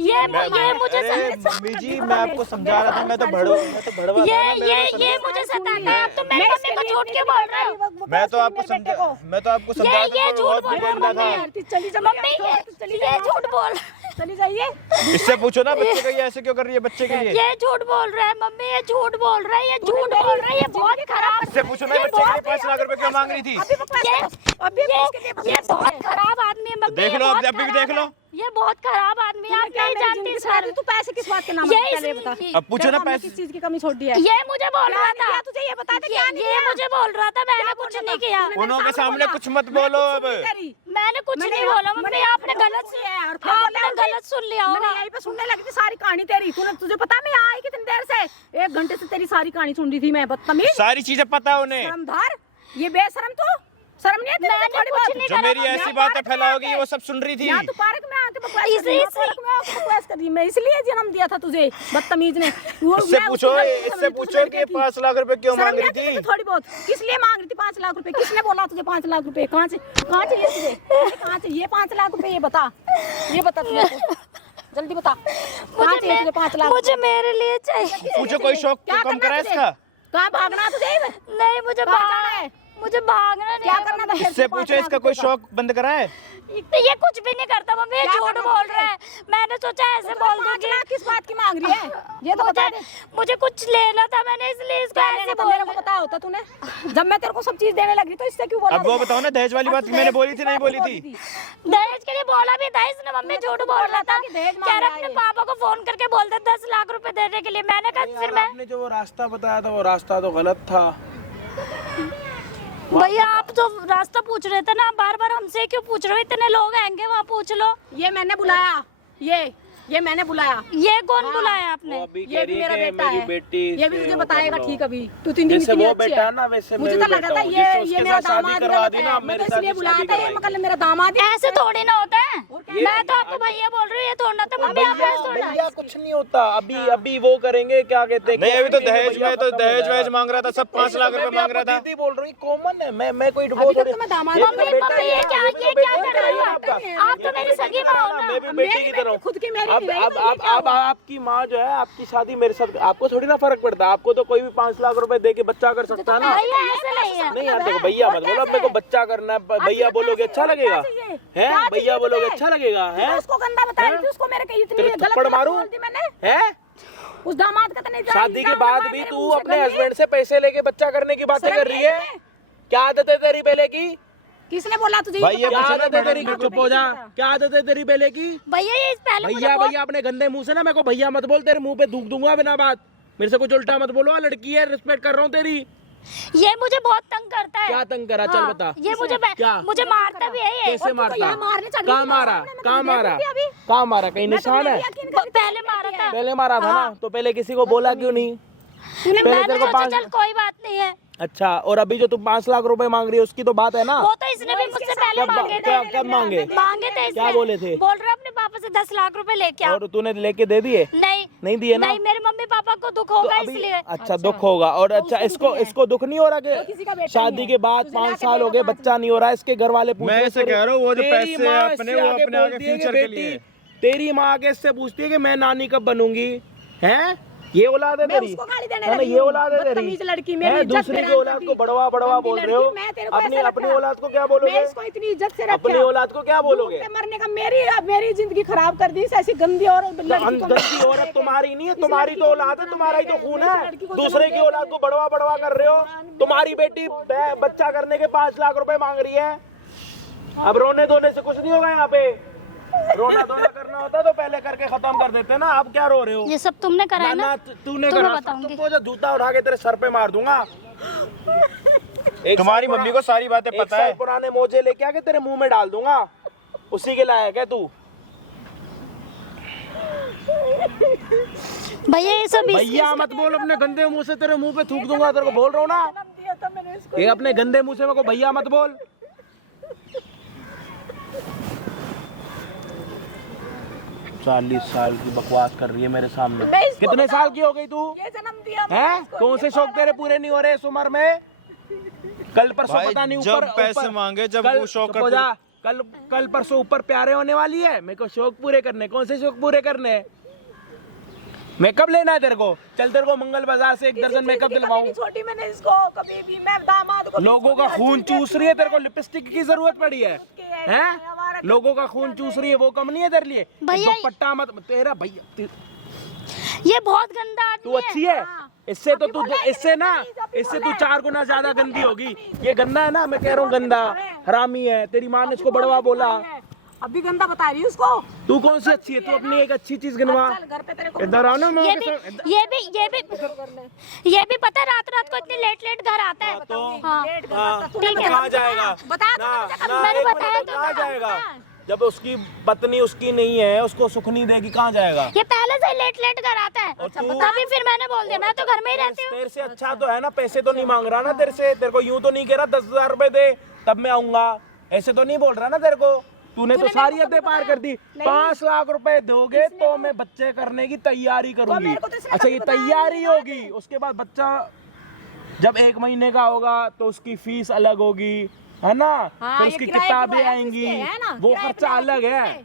ये मुझे मम्मी जी मैं आपको समझा रहा था, मैं तो भड़वा था ये मुझे सताता है। अब तुम मेरी मम्मी को झूठ क्यों बोल रहे हो? मैं तो आपको समझा ये झूठ बहुत बोल रहा है गंदा था। मम्मी, चली जा मम्मी ये झूठ बोल, चली जाइए। इससे पूछो ना बच्चे का ये ऐसे क्यों कर रही है बच्चे के लिए। ये झूठ बोल रहा है मम्मी, ये झूठ बोल रहा है, ये झूठ बोल रहा है, ये बहुत खराब। इससे पूछो ना ये बच्चे के लिए बहुत- 5 लाख रुपए क्यों मांग रही थी। अभी बकवास ये करो, अभी उसके लिए ये बकवास बहुत करो। खराब आदमी है मम्मी, देख ये लो, बहुत अभी खराब देख लो। है। ये बहुत खराब आदमी है, आप क्या नहीं मेरी जानती जिंदगी सर। से तू पैसे किस बात के नाम ये पहले बता। अब पूछो ना हमने पैसे किस चीज की कमी छोड़ दी है? ये मुझे बोल क्या रहा नहीं था, किया तुझे ये बता दे, क्या नहीं ये किया? मुझे बोल रहा था, मैंने कुछ बोल रहा नहीं था? किया, तूने उन्हों मेरे के सामने बोला। कुछ मत बोलो अब। तेरी मैंने कुछ नहीं बोला मम्मी, आपने गलत आपने गलत सुन लिया मैंने होगा। यहीं पे सुनने लगी थी सारी कहानी तेरी। तुझे पता है मैं यहाँ आई कितनी देर से? 1 घंटे से तेरी सारी कहानी सुन रही थी मैं, बदतमीज। सारी चीजें पता है उन्हें। शर्मधार, ये बेशरम तू, शर्म नहीं है तेरे को थोड़ी बहुत? जो मेरी ऐसी बातें फैलाओगी वो सब सुन रही थी। यहाँ तू पार्क में आके बकवास कर रही है, पार्क में आके बकवास कर रही है। मैं इसलिए जन्म दिया था तुझे, बदतमीज ने। इससे पूछो कि 5 लाख रुपए क्यों मांग रही थी। थोड़ी बहुत किस लिए मांग रही थी 5 लाख रुपए? किसने बोला तुझे 5 लाख रुपए? कहाँ से चाहिए तुझे? कहाँ से ये 5 लाख रुपए? ये बता तुझे, जल्दी बता। कहाँ चाहिए तुझे 5 लाख? मुझे मेरे लिए चाहिए। पूछो कोई शौक क्या कम करना करा है तुझे? इसका। कहाँ भागना है तुझे? नहीं मुझे कहाँ जाना है? मुझे भागना नहीं क्या है करना था? मम्मी। इससे पूछो इसका कोई शौक बंद करा है। ये कुछ भी नहीं करता मम्मी, ये क्या झूठ करना बोल तुझे? रहा है। मैंने सोचा ऐसे बोल 5 दूंगी। लाख किस बात की मांग रही है? ये तो बता दे। मुझे कुछ लेना था, मैंने इसलिए इसको क्या ऐसे लेना था? बोल मेरे को पता होता तूने, जब मैं तेरे को सब चीज देने लगी तो इससे क्यों बोला? अब वो बताओ ना दहेज वाली बात मैंने बोली थी नहीं बोली थी। दहेज के लिए बोला भी था इसने मम्मी, झूठ बोल रहा था। कि दहेज मांग कह रहा रहा है अपने ये। पापा को फोन करके बोलता 10 लाख रुपए देने के लिए। मैंने कहा फिर मैं आपने जो वो रास्ता बताया था वो रास्ता तो गलत था। भैया आप जो रास्ता पूछ रहे थे ना, बार बार हमसे क्यों पूछ रहे हो? इतने लोग आएंगे वहाँ, पूछ लो। ये मैंने बुलाया, ये मैंने बुलाया। ये कौन बुलाया आपने? वो अभी ये कह भी रही मेरा है कि बेटा मेरी है, बेटी ये भी से तुझे वो बताएगा कर लो। ठीक अभी। तू 3 दिन जैसे इतनी वो अच्छी बेटा है है ना वैसे मुझे मैं तो भी लगा था बेटा हूँ। ये जिससे मेरा उसके साथ दामाद शादी ही करवा गलत दी है। ना, मैं मेरे तो साथ इसलिए भी बुलाया शादी था, ये करवाई। मतलब मेरा दामाद ही। ऐसे थोड़ी ना होता है। क्या मैं तो आपको भैया बोल रही हूँ, ये थोड़ा था मम्मी, आप ऐसे थोड़ा। भैया कुछ नहीं होता। अभी वो करेंगे क्या कहते हैं। नहीं अभी तो दहेज भैया में तो खत्म हो दहेज जाएगा। वहेज मांग रहा था, सब 5 लाख रुपए मांग रहा था। दीदी बोल रही कॉमन है। मैं कोई अभी तक तो मैं दामाद ये हूँ। तो मम्मी बेटा मम्मी है, ये क्या कर रही हो आप? आप तो मेरी सगी माँ हो ना। मैं भी बेटी की तरह हूँ। खुद की मेरी अब नहीं रही, अब तो ये अब क्या अब हुआ? आपकी माँ जो है आपकी शादी मेरे साथ, आपको थोड़ी ना फर्क पड़ता। आपको तो कोई भी 5 लाख रुपए दे के बच्चा कर सकता है ना। भैया ऐसे नहीं है। नहीं यार देखो भैया मत बोलो, मेरे को बच्चा करना है। भैया बोलोगे अच्छा लगेगा है? भैया बोलोगे अच्छा लगेगा है? उसको गंदा बता रही थी, उसको मेरे के इतनी तेरे गलत थप्पड़ मारूं? बोल दी मैंने। है उस दामाद का तो नहीं शादी के बाद भी तू अपने हस्बैंड से पैसे लेके बच्चा करने की बातें कर रही है। क्या आदत है तेरी पहले की? किसने बोला तुझे? भाई, ये क्या पूछो ना आदत है तेरी? मैडम, चुप हो जा। क्या आदत है तेरी पहले की? भैया ये पहले मुझे भैया बहुत- भैया अपने गंदे मुंह से ना मेरे को भैया मत बोल। तेरे मुंह पे थूक दूंगा बिना बात। मेरे से कुछ उल्टा मत बोलो। लड़की है, रिस्पेक्ट कर रहा हूँ तेरी। ये मुझे बहुत तंग करता है। क्या तंग करा? चल हाँ, बता। ये क्या? मुझे मारता भी है ये। कैसे मारता? यहाँ मारने चल रही कहाँ थी, मारा? सामने मैं कहाँ तुझे मारा? देखती अभी। कहाँ मारा? कहीं निशान है? पहले मारा था। पहले मारा था ना, तो पहले किसी को बोला क्यों नहीं? मैंने तेरे को सोचा 5 चल कोई बात नहीं है। अच्छा, और अभी जो तुम 5 लाख रुपए मांग रही है उसकी तो बात है ना। वो तो इसने भी मुझसे पहले मांगे थे। कब मांगे? मांगे थे इसने। क्या बोले थे? बोल रहा अपने पापा से 10 लाख रुपए लेके आ। और तूने लेके दे दिए? नहीं दिए ना? नहीं, मेरे मम्मी पापा को दुख तो होगा अभी इसलिए। अच्छा दुख होगा। और अच्छा इसको दुख नहीं हो रहा किसी का कि बेटा शादी नहीं के है। बाद तुझे 5 लाके साल हो गए, देगा बच्चा नहीं हो रहा। इसके घर वाले पूछ मैं रहे ऐसे कह रहा हूँ, वो जो तेरी पैसे माँ अपने इससे वो आगे अपने आगे बोलती है कि फ्यूचर के बेटी, लिए। तेरी माँ आगे इससे पूछती है कि मैं नानी कब बनूंगी? हैं? ये औलाद है मैं तेरी? उसको गाली देने है ना, लगी ये हूँ। औलाद है तेरी? बदतमीज लड़की, मेरी हैं? इज्जत दूसरी की हैरान औलाद करती। को बड़वा गंदी बोल रहे लड़की, हो। मैं तेरे को अपनी ऐसे अपनी रखा। औलाद को क्या बोलोगे? मैं इसको इतनी इज्जत से अपनी रखा। औलाद को क्या बोलोगे? डूब के मरने का मेरी जिंदगी खराब कर दी। ऐसी गंदी और लड़की को गंदी औरत तुम्हारी नहीं है, तुम्हारी तो औलाद है, तुम्हारा ही तो खून है। लड़की को दूसरे की औलाद को बड़वा कर रहे हो। तुम्हारी बेटी बच्चा करने के 5 लाख रुपए मांग रही है। अब रोने धोने से कुछ नहीं होगा यहाँ पे। रोना धोना करना होता तो पहले करके खत्म कर देते ना। अब क्या रो रहे हो? ये सब तुमने करा है ना? तूने तुम्हें करा। बताऊंगी। तुमको जो जूता उठा के तेरे सर पे मार दूंगा। तुम्हारी मम्मी को सारी बातें पता है। पुराने मोजे लेके आके तेरे मुंह में डाल दूंगा। उसी के लायक है तू। भैया ये सब भैया मत बोल अपने गंदे मुंह से, तेरे मुंह पे थूक दूंगा। तेरे को बोल रहा हूँ ना, ये अपने गंदे मुंह से मेरे को भैया मत बोल। 40 साल की बकवास कर रही है मेरे सामने। मैं इसको कितने बताऊं? साल की हो गई तू? ये जन्म दिया मैंने हैं? इसको, कौन ये से शौक तेरे पूरे नहीं हो रहे इस उम्र में? कल परसों भाई, पता नहीं जब ऊपर पैसे ऊपर- मांगे, जब कल- वो शौक चुप हो जा। कल परसों ऊपर प्यारे होने वाली है, मेरे को शौक पूरे करने। कौन से शौक पूरे करने हैं? मेकअप लेना है तेरे को? चल तेरे को मंगल बाजार से 1 दर्जन मेकअप कभी दिलवाऊं। नहीं छोटी मैंने इसको कभी भी। मैं दामाद को लोगों का खून चूस रही है, तेरे को लिपस्टिक की जरूरत पड़ी है? हैं? लोगों का खून चूस रही है, वो कम नहीं है तेरे लिए? भैया- दुपट्टा मत तेरा भैया। ये बहुत गंदा तू आदमी अच्छी है, इससे तो अभी तू बोला है, इससे ना अभी इससे बोला तू है। 4 गुना ज्यादा गंदी होगी। ये गंदा है ना, मैं कह रहा हूँ गंदा हरामी है। तेरी माँ ने इसको बड़वा बोला। अभी गंदा बता रही है उसको। तू कौन सी अच्छी है? तू अपनी एक अच्छी चीज गिनवा। चल घर पे तेरे को इधर आओ ना, ये भी पता है रात को इतनी लेट घर आता है। तो हाँ लेट गया, तूने ठीक है। कहाँ जाएगा? बता दो ना, मुझे ना, मैंने एक बताया मिनट, तो कहाँ था। जाएगा? जब उसकी पत्नी उसकी नहीं है, उसको सुख नहीं देगी, कहाँ जाएगा? ये पहले से लेट घर आता है, और तू? तभी फिर मैंने बोल दिया मैं तो घर में ही रहती हूँ। तेरे से अच्छा तो है ना, पैसे तो नहीं मांग रहा ना तेरे से। तेरे को यूं तो नहीं कह रहा 10,000 रुपए दे तब मैं आऊंगा, ऐसे तो नहीं बोल रहा ना तेरे को। तूने तो सारी हदें पार कर दी। 5 लाख रुपए दोगे तो मैं बच्चे करने की तैयारी करूंगी। मेरे को तो इसने अच्छा कभी ये बताया तैयारी होगी, उसके बाद बच्चा जब 1 महीने का होगा तो उसकी फीस अलग होगी, है ना? हाँ, फिर ये उसकी किराए की किताबें वजह से आएंगी, है ना, वो किराए खर्चा पे अलग है। इसमें।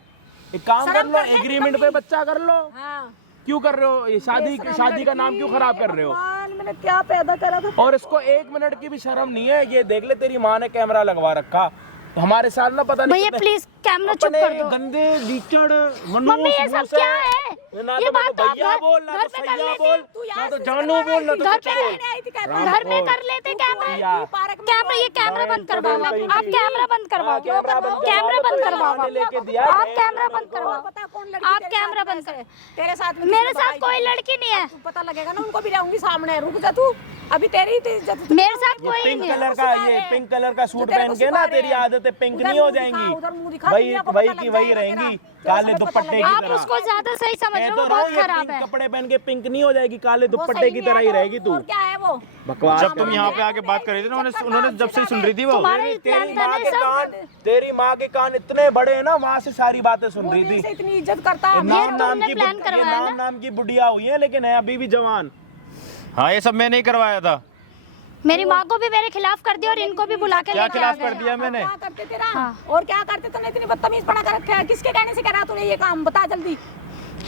एक काम कर शर्म लो, कर ले एग्रीमेंट कभी। पे बच्चा कर लो। हाँ। क्यों कर रहे हो ये? शादी का नाम क्यों खराब कर रहे हो? भगवान, मैंने क्या पैदा करा था? और इसको 1 मिनट की भी शर्म नहीं है। ये देख ले, तेरी माँ ने कैमरा लगवा रखा हमारे साथ ना, पता नहीं भैया कितने- प्लीज कैमरा चुप अपने कर दो। गंदे लीचड़ मम्मी ये सब क्या है? ना ये तो बात तो आप भैया बोल, ना घर तो पे कर सैया लेते। बोल, तू ना यहाँ तो से जानू बोल, ना तो घर कुछ पे बोल। आई थी क्या? राम घर में बोल। कर लेते कैमरा। पार्क में कैमरा ये कैमरा बंद करवाओ, कहीं आप की। कैमरा बंद करवाओ, हाँ, कैमरा बंद कैमरा बंद करवाओ, करवाओ, तो लेके दिया आप है। कैमरा बंद करवाओ। पता है कौन लड़की आप तेरे कैमरा साथ में बंद से? कर। तेरे साथ में मेरे किसने साथ कोई बताई? लड़की नहीं है, तू पता लगेगा ना, उनको भी लाऊंगी सामने। रुक जा तू, अभी तेरी तो इज्जत। मेरे साथ कोई पिंक नहीं है। कलर का ये पिंक कलर का सूट पहन के ना तेरी आदतें पिंक नहीं हो जाएंगी। वही वही की वही रहेंगी, काले दुपट्टे की आप तरह। उसको ज्यादा सही समझ रहे कह हो, तो वो रहा बहुत हूँ, ये खराब पिंक है। कपड़े पहन के पिंक नहीं हो जाएगी, काले वो दुपट्टे सही की नहीं तरह ही है, रहेगी तू। और क्या है वो? बकवास जब कर तुम रही यहाँ है। पे आके बात कर रही थी ना, उन्होंने जब से ही सुन रही थी वो। तुम्हारा ही तेरी प्लान था माँ ना के सब। कान, तेरी माँ के कान इतने बड़े हैं ना, वहाँ से सारी बातें सुन वो रही दिल थी। से इतनी इज्जत करता है। नाम तुमने प्लान करवाया ना? नाम की बुढ़िया हुई है, लेकिन है अभी भी जवान। हाँ, ये सब मैंने ही करवाया था। मेरी माँ को भी मेरे खिलाफ कर दिया और इनको भी बुला के क्या लेके आ खिलाफ कर गए। दिया मैंने? क्या करते तेरा? हाँ। और क्या करते? तूने इतनी बदतमीज पड़ा कर रखा है। किसके कहने से करा तूने ये काम? बता जल्दी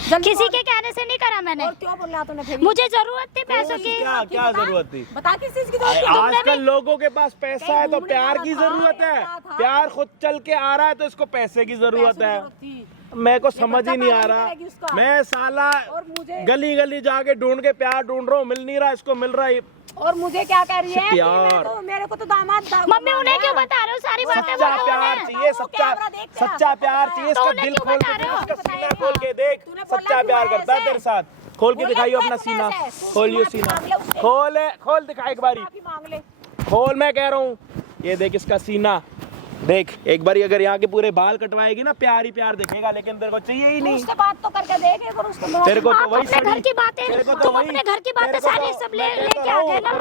जल्दी किसी बोल। के कहने से नहीं करा मैंने, और क्यों बोल रहा तूने फिर? मुझे जरूरत थी पैसों की। क्या क्या बता। जरूरत थी? बता किस चीज की जरूरत थी? आजकल लोगों के पास पैसा कहीं है तो घूमने प्यार जाना की था, जरूरत है। ऐसा था। प्यार खुद चल के आ रहा है तो इसको पैसे की जरूरत पैसों की है। जरूरत थी। मेरे को ये समझ बच्चा ही नहीं आ पैदा रहा। करेगी उसका। मैं साला और मुझे गली गली जाके ढूंढ के प्यार ढूंढ रहा हूँ, मिल नहीं रहा, इसको मिल रहा है। और मुझे क्या कह रही है कि प्यार। मैं तो, मेरे को तो दामाद मम्मी उन्हें क्यों बता रहे हो सारी बातें? सच्चा बताओ प्यार उन्हें। चाहिए, सच्चा कैमरा देख तेरा। सच्चा प्यार चाहिए। तो इसका उन्हें दिल क्यों खोल बता के रहे हो? देख, इसका सीना खोल के देख, तूने बोला सच्चा क्यों प्यार है करता है ऐसे? तेरे साथ। खोल के बोला दिखाइयो क्यों अपना है सीना, ऐसे? तू खोलियो माफी सीना, मांग ले उससे। खोल दिखा एक बारी, माफी मांग ले। खोल। मैं कह रहा हूँ ये देख इसका सीना देख एक बारी। अगर यहाँ के पूरे बाल कटवाएगी ना, प्यार ही प्यार दिखेगा, लेकिन तेरे को चाहिए ही तू नहीं। उससे बात तो करके देख एक बार उसको। तेरे को तो आप वही अपने घर की बातें, तेरे को तो तुम वही- अपने घर की बातें तेरे को सारी तो- सब मैं लेके कहता आ हूँ, गए ना।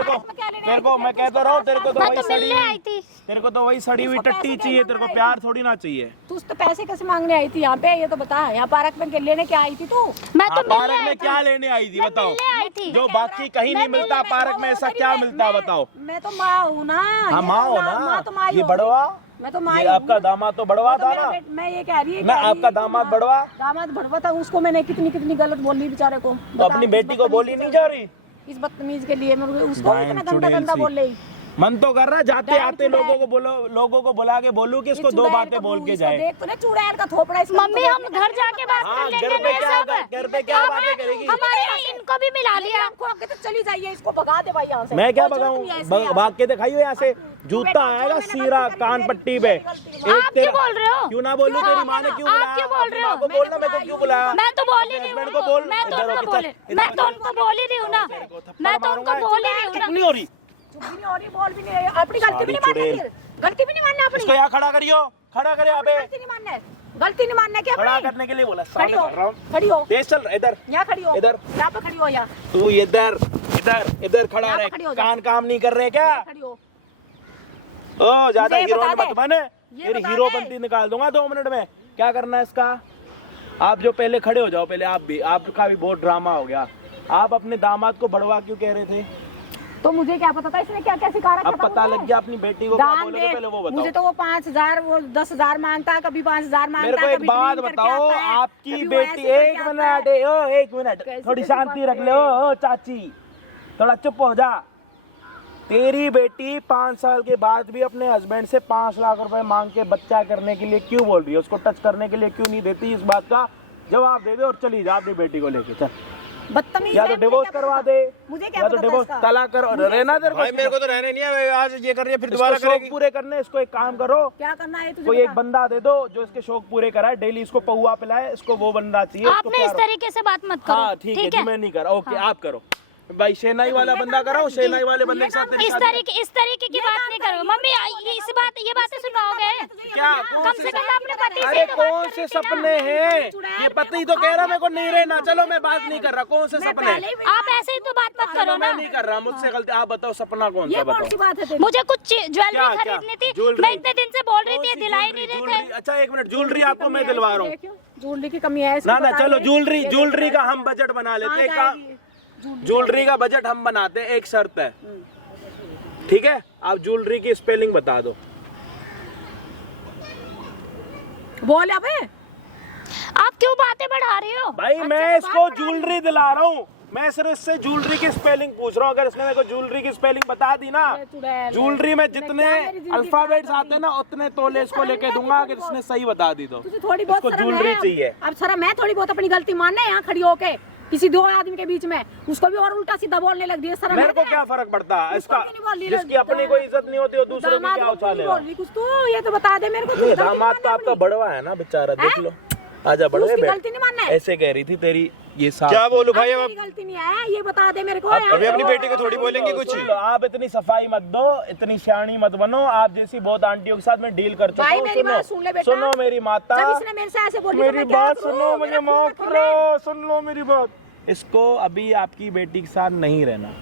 तेरे को मैं कहता रहा हूँ, तेरे को तो मैं वही तो सड़ी मिलने आई थी। तेरे को तो वही सड़ी हुई उसको टट्टी पैसे चाहिए, कैसे तेरे को मांग प्यार थोड़ी ना चाहिए। तू उससे पैसे कैसे मांगने आई थी यहाँ पे? ये तो बता। यहाँ पार्क में लेने क्या आई थी तू? मैं तो पार्क मिलने आई में थी। क्या लेने आई थी मैं बताओ? मिलने आई थी। जो बाकी कहीं नहीं मिलता, पार्क में ऐसा क्या मिलता है बताओ? मैं तो माँ हूँ ना। हाँ ये माँ तो हो ना, माँ तो माँ ही ये होगी। बड़वा, मैं तो माँ ये ही हूँ। आपका दामाद तो बड़वा तो था मेरा ना। मैं ये कह रही है, मैं कह रही आपका है, दामाद हाँ, बड़वा। दामाद भड़वा था। उसको मैंने कितनी कितनी गलत बोली बेचारे को। तो अपनी बेटी को बोली नहीं जा रही? इस बदतमीज के लिए मैं उसको डाइन इतना गंदा चुड़ैल गंदा सी। बोल रही। मन तो कर रहा है जाते डाइन आते चुड़ैल। लोगों को बोलो, लोगों को बुला के बोलूं कि इसको ये 2 चुड़ैल बातें का बोल मुंह, के इसको जाए। देख तूने चुड़ैल का थोपड़ा इसको मम्मी हम घर जाके बात हाँ, कर लेंगे घर पे ना क्या सब। घर पे क्या बातें करेगी? हमारे इनको भी मिला लिया। तो चली जाइए, इसको भगा दे भाई यहाँ से। मैं क्या कोई जरूरत नहीं है भगाऊं? ऐसे भाग के दिखाइयो यहाँ से। जूता बेटा, आएगा मैंने सीरा गलती करी, कान मेरी पट्टी पे। गलती है। आप क्यों बोल रहे हो? क्यों ना बोलूं? तेरी माँ ने क्यों आप बुलाया? क्यों बोल रहे हो? अपनी माँ को बोलना, मैं तो क्यों बुलाया? मैं तो बोल ही रही हस्बैंड को बोल। हूँ। मैं तो इधर उनको होके बोल चल, मैं तो उनको बोल ही रही हूँ ना। मैं तो उनको बोल ही रही हूँ ना। नहीं हो रही। चुप भी नहीं हो रही, बोल भी नहीं रही। अपनी गलती भी नहीं माननी चुड़ैल। फिर। गलती भी नहीं मानना अपनी। इसको यहाँ खड़ा करियो, खड़ा करे यहाँ पे। गलती नहीं मानना है। गलती नहीं मानना क्या खड़ा अपनी? करने के लिए बोला, खड़ी सामने हो, कर रहा हूँ। खड़ी हो, तेज चल, इधर यहाँ खड़ी हो, इधर। यहाँ पे खड़ी हो, यहाँ तू इधर इधर खड़ा यहाँ पे रहे। खड़ी हो जा। काम नहीं कर रहे क्या? खड़ी हो। ओ ज्यादा मुझे ये हीरोइन बता मत दे। बने, ये तेरी बता हीरो दे। बनती निकाल दूंगा 2 मिनट में। क्या करना है इसका? आप जो पहले खड़े हो जाओ, पहले आप भी, आपका भी बहुत ड्रामा हो गया। आप अपने दामाद को बड़वा क्यों कह रहे थे? तो मुझे क्या पता था इसने क्या क्या सिखा रखा अब था पता मुझे? लग गया अपनी बेटी को क्या दान बोलोगे, दे। पहले वो मुझे बताओ। तो वो 5,000 वो 10,000 मांगता, कभी 5,000 मांगता। मेरे को एक कभी बात ड्रिंक करके बताओ, आता है, आपकी कभी वो बेटी, ऐसे करके एक आता मिनट, है। एक मिनट, कैसी थोड़ी कैसी शांति बात रख ले। है? ओ चाची, थोड़ा चुप हो जा। तेरी बेटी 5 साल के बाद भी अपने हस्बैंड से 5 लाख रुपए मांग के बच्चा करने के लिए क्यों बोल रही है? उसको टच करने के लिए क्यों नहीं देती? इस बात का जवाब दे दे और चली जा अपनी बेटी को लेके। चल, बदतमीज या है, तो मुझे डिवोर्स क्या करवा पता? दे, मुझे क्या या तो पता था डिवोर्स इसका? तलाक करो। रहना तेरे भाई मेरे को, को तो रहने नहीं है, आज ये कर रही है फिर इसको दोबारा शौक करेगी। पूरे करने। इसको एक काम करो, क्या करना है तुझे कोई एक बता। बंदा दे दो जो इसके शौक पूरे कराए, डेली इसको पौवा पिलाए, इसको वो बंदा चाहिए। इसको आपने इस प्यार- तरीके से बात मत करो। हाँ ठीक है जी, मैं नहीं कर रहा। ओके आप करो भाई, शहनाई वाला बंदा कराओ, शहनाई वाले बंदे के साथ तेरी इस तरीके की बात नहीं करो मम्मी। ये बातें सुनाओगे? क्या कम से कम अपने पति से अरे तो बात कौन करो से कि ना। सपने हैं? ये पति तो कह रहा मेरे को नहीं रहना। चलो मैं बात नहीं कर रहा, कौन से मैं सपने? पहले ही आप ऐसे ही तो बात मत करो चलो ना। मैं नहीं कर रहा, मुझसे गलती। आप बताओ सपना कौन ये सा कौन सी बताओ। बात है तेरी? मुझे कुछ ज्वेलरी क्या- क्या? खरीदनी थी, ज्वेलरी? मैं इतने दिन से बोल रही कौन थी, सी दिलाई नहीं ज्वेलरी? रहे थे। अच्छा एक मिनट, ज्वेलरी आपको मैं दिलवा रहा हूँ। ज्वेलरी की कमी है इसको ना ना बता चलो, दे। ज्वेलरी का हम बजट बना लेते हैं। कहाँ एक ज्वेलरी का बजट हम बनाते हैं, एक शर्त है, ठीक है? आप ज्वेलरी की स्पेलिंग बता दो। बोल अबे। आप क्यों बातें बढ़ा रही हो? भाई मैं इसको ज्वेलरी दिला रहा हूँ, मैं सिर्फ इससे ज्वेलरी की स्पेलिंग पूछ रहा हूँ। अगर इसने मेरे को ज्वेलरी की स्पेलिंग बता दी ना, ज्वेलरी में जितने अल्फाबेट्स आते हैं ना उतने तोले इसको लेके दूंगा, अगर इसने सही बता दी तो। तुझे थोड़ी बहुत इसको शर्म ज्वेलरी है। चाहिए। अब शर्म है थोड़ी बहुत अपनी गलती मानना है यहाँ खड़ी होके किसी दो आदमी के बीच में, उसको भी और उल्टा सीधा बोलने लग दिया। शर्म मेरे है को क्या फर्क पड़ता है इसका? क्यों नहीं बोल रही? जिसकी अपनी कोई इज्जत नहीं होती वो दूसरों की दामाद क्या को उछाल क्यों नहीं लेगा? बोल रही कुछ तो ये तो बता दे मेरे को। ये दामाद तो आपका बड़वा है ना बेचारा, देख लो। आजा बड़वे उसकी बैठ। गलती नहीं मानना है। ऐसे कह रही थी तेरी ये सास। क्या बोलूं भाई अब? मेरी गलती नहीं है, ये बता दे मेरे को। अभी अपनी बेटी को थोड़ी बोलेंगे कुछ। सुन लो, आप इतनी सफाई मत दो, इतनी सियाणी मत बनो। आप जैसी बहुत आंटियों के साथ मैं डील कर चुका भाई हूँ। मेरी बात सुन ले बेटा। सुनो मेरी माता, जब इसने मेरे से ऐसे बोली तो मेरी मैं क्या बात करूं? सुनो, मुझे मेरा माफ खून थोड़ा है। करो, सुन लो मेरी बात। इसको अभी आपकी बेटी के साथ नहीं रहना।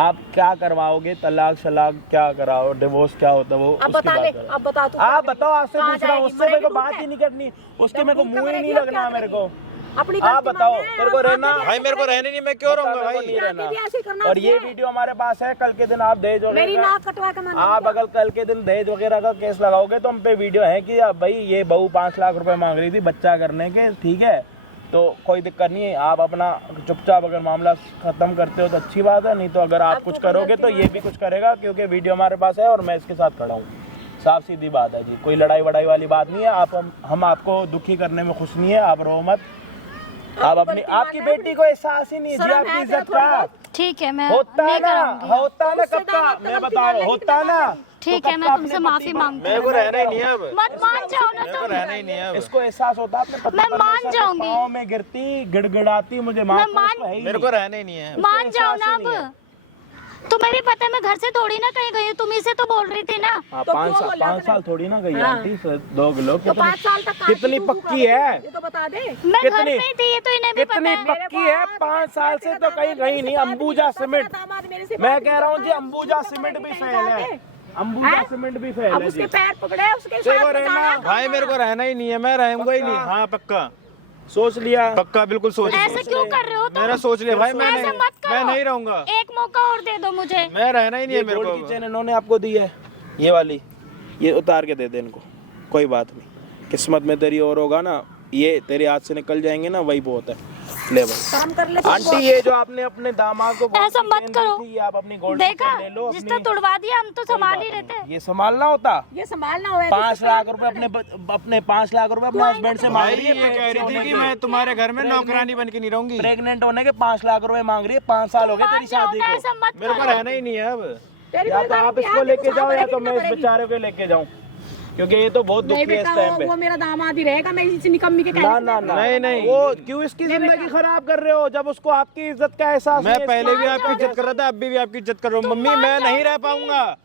आप क्या करवाओगे, तलाक शलाक क्या कराओ, डिवोर्स क्या होता है वो अब उसकी बता बात ले, करो। अब बता तू। आप बताओ, आपसे कहाँ पूछ रहा हूँ, जाएगी? उससे मेरे को मरेगी बात ढूंढ ही नहीं करनी, उसके मेरे को ढूंढ मुंह ही के नहीं मरेगी और लगना क्या मेरे को। अपनी आप गलती बताओ, मानना है, तेरे को और रहना? बाकी भाई मेरे को रहने नहीं, मैं क्यों रहूंगा मेरे को भाई? नहीं रहना। भी ऐसे ही करना और ये चाहिए। वीडियो हमारे पास है, कल के दिन आप दहेज मेरी वगैरह, नाक कटवा के मन आप अगर कल के दिन दहेज वगैरह का केस लगाओगे तो हम पे वीडियो है कि अब भाई ये बहू 5 लाख रुपए मांग रही थी बच्चा करने के, ठीक है? तो कोई दिक्कत नहीं है, आप अपना चुपचाप अगर मामला खत्म करते हो तो अच्छी बात है, नहीं तो अगर आप कुछ करोगे तो ये भी कुछ करेगा, क्योंकि वीडियो हमारे पास है और मैं इसके साथ खड़ा हूँ। साफ सीधी बात है जी, कोई लड़ाई वड़ाई वाली बात नहीं है। हम आपको दुखी करने में खुश नहीं है, आप रो मत। आप अपनी, आपकी बेटी को एहसास ही नहीं है जी शर्म आपकी है इज्जत थोड़ा का। बहुत। ठीक है, मैं होता नहीं ना, करूंगी। होता ना उससे कब का, दामाद का मैं गलती बता रहा मानने हूँ, की होता ना। ठीक तो है, कब मैं का तुमसे अपने माफी पति को- मांगती मेरे हूँ। को रहना ही नहीं है अब। मत मान जाओ ना मेरे को तुम। रहना ही नहीं है अब। इसको एहसास होता अपने पति मैं परमेश्वर मान के जाऊंगी। पाँव में गिरती, गिड़गिड़ाती, मुझे माफ मैं करो, मान- उसको है ही मेरे नहीं। को रहना ही नहीं है। मान जाओ ना एहसास ही नहीं अब। तुम्हें भी पता है मैं घर से थोड़ी ना कहीं गई हूँ, तुम ही से तो बोल रही थी ना। हाँ, तो 5 क्यों साल, बोला 5 आपने? साल थोड़ी ना गई हाँ। Aunty, 2 kilo. तो 5 साल तक काट कितनी तू पक्की कर। है? ये तो बता दे। मैं घर कितनी- पे ही थी, ये तो इन्हें भी पता कितनी है। पक्की है? 5 साल से तो कहीं गई नहीं। अंबुजा सीमेंट, मैं कह रहा हूँ जी, अंबुजा सीमेंट भी फेल है, अंबुजा सीमेंट भी फेल अब है उसके जी। पैर पकड़े उसके देखो साथ रहना, जाना। भाई मेरे को रहना ही नहीं है, मैं रहूंगा ही नहीं। हाँ पक्का, सोच लिया? पक्का बिल्कुल सोच लिया। ऐसे क्यों कर रहे हो तुम? मेरा सोच लिया भाई, मैं ऐसे नहीं, मत करो। मैं नहीं रहूंगा। एक मौका और दे दो मुझे। मैं रहना ही नहीं ये है मेरे गोल्ड की को। चेन इन्होंने आपको दी है, ये वाली, ये उतार के दे दे इनको, कोई बात नहीं। किस्मत में तेरी और होगा ना, ये तेरे हाथ से निकल जाएंगे ना, वही बहुत है। ले भाई काम कर ले आंटी, ये जो आपने अपने दामाद को गोल्ड ऐसा की मत चेन दी करो। थी, ये आप अपनी गोल्ड की देखा, चेन ले लो जिसने अपनी। तुड़वा दिया हम तो संभाल ही रहते। ये संभालना होता। ये संभालना हुआ 5 लाख रुपए अपने 5 लाख रुपए अपने हस्बैंड से मांग भाई रही ये है। कह रही थी कि मैं तुम्हारे घर में नौकरानी बन के नहीं रहूंगी। प्रेग्नेंट होने के 5 लाख रुपए मांग रही है, 5 साल हो गए तेरी शादी को। ऐसा मत मेरे को करो। रहना ही नहीं है अब। तेरी या कोई तो आप गलती इसको है, लेके तू जाओ या सामने तो मैं इस करेगी। बेचारे को लेके जाऊं, क्योंकि ये तो बहुत नहीं दुखी है इस बेटा, टाइम पे। वो मेरा दामाद ही रहेगा, मैं इस निकम्मी के ना कहने ना ना, नहीं, नहीं। वो क्यों इसकी जिंदगी खराब कर रहे हो जब उसको आपकी इज्जत का एहसास मैं नहीं है? पहले भी आपकी इज्जत कर रहा था, अब भी आपकी इज्जत कर रहा हूँ। मम्मी मैं नहीं रह पाऊंगा।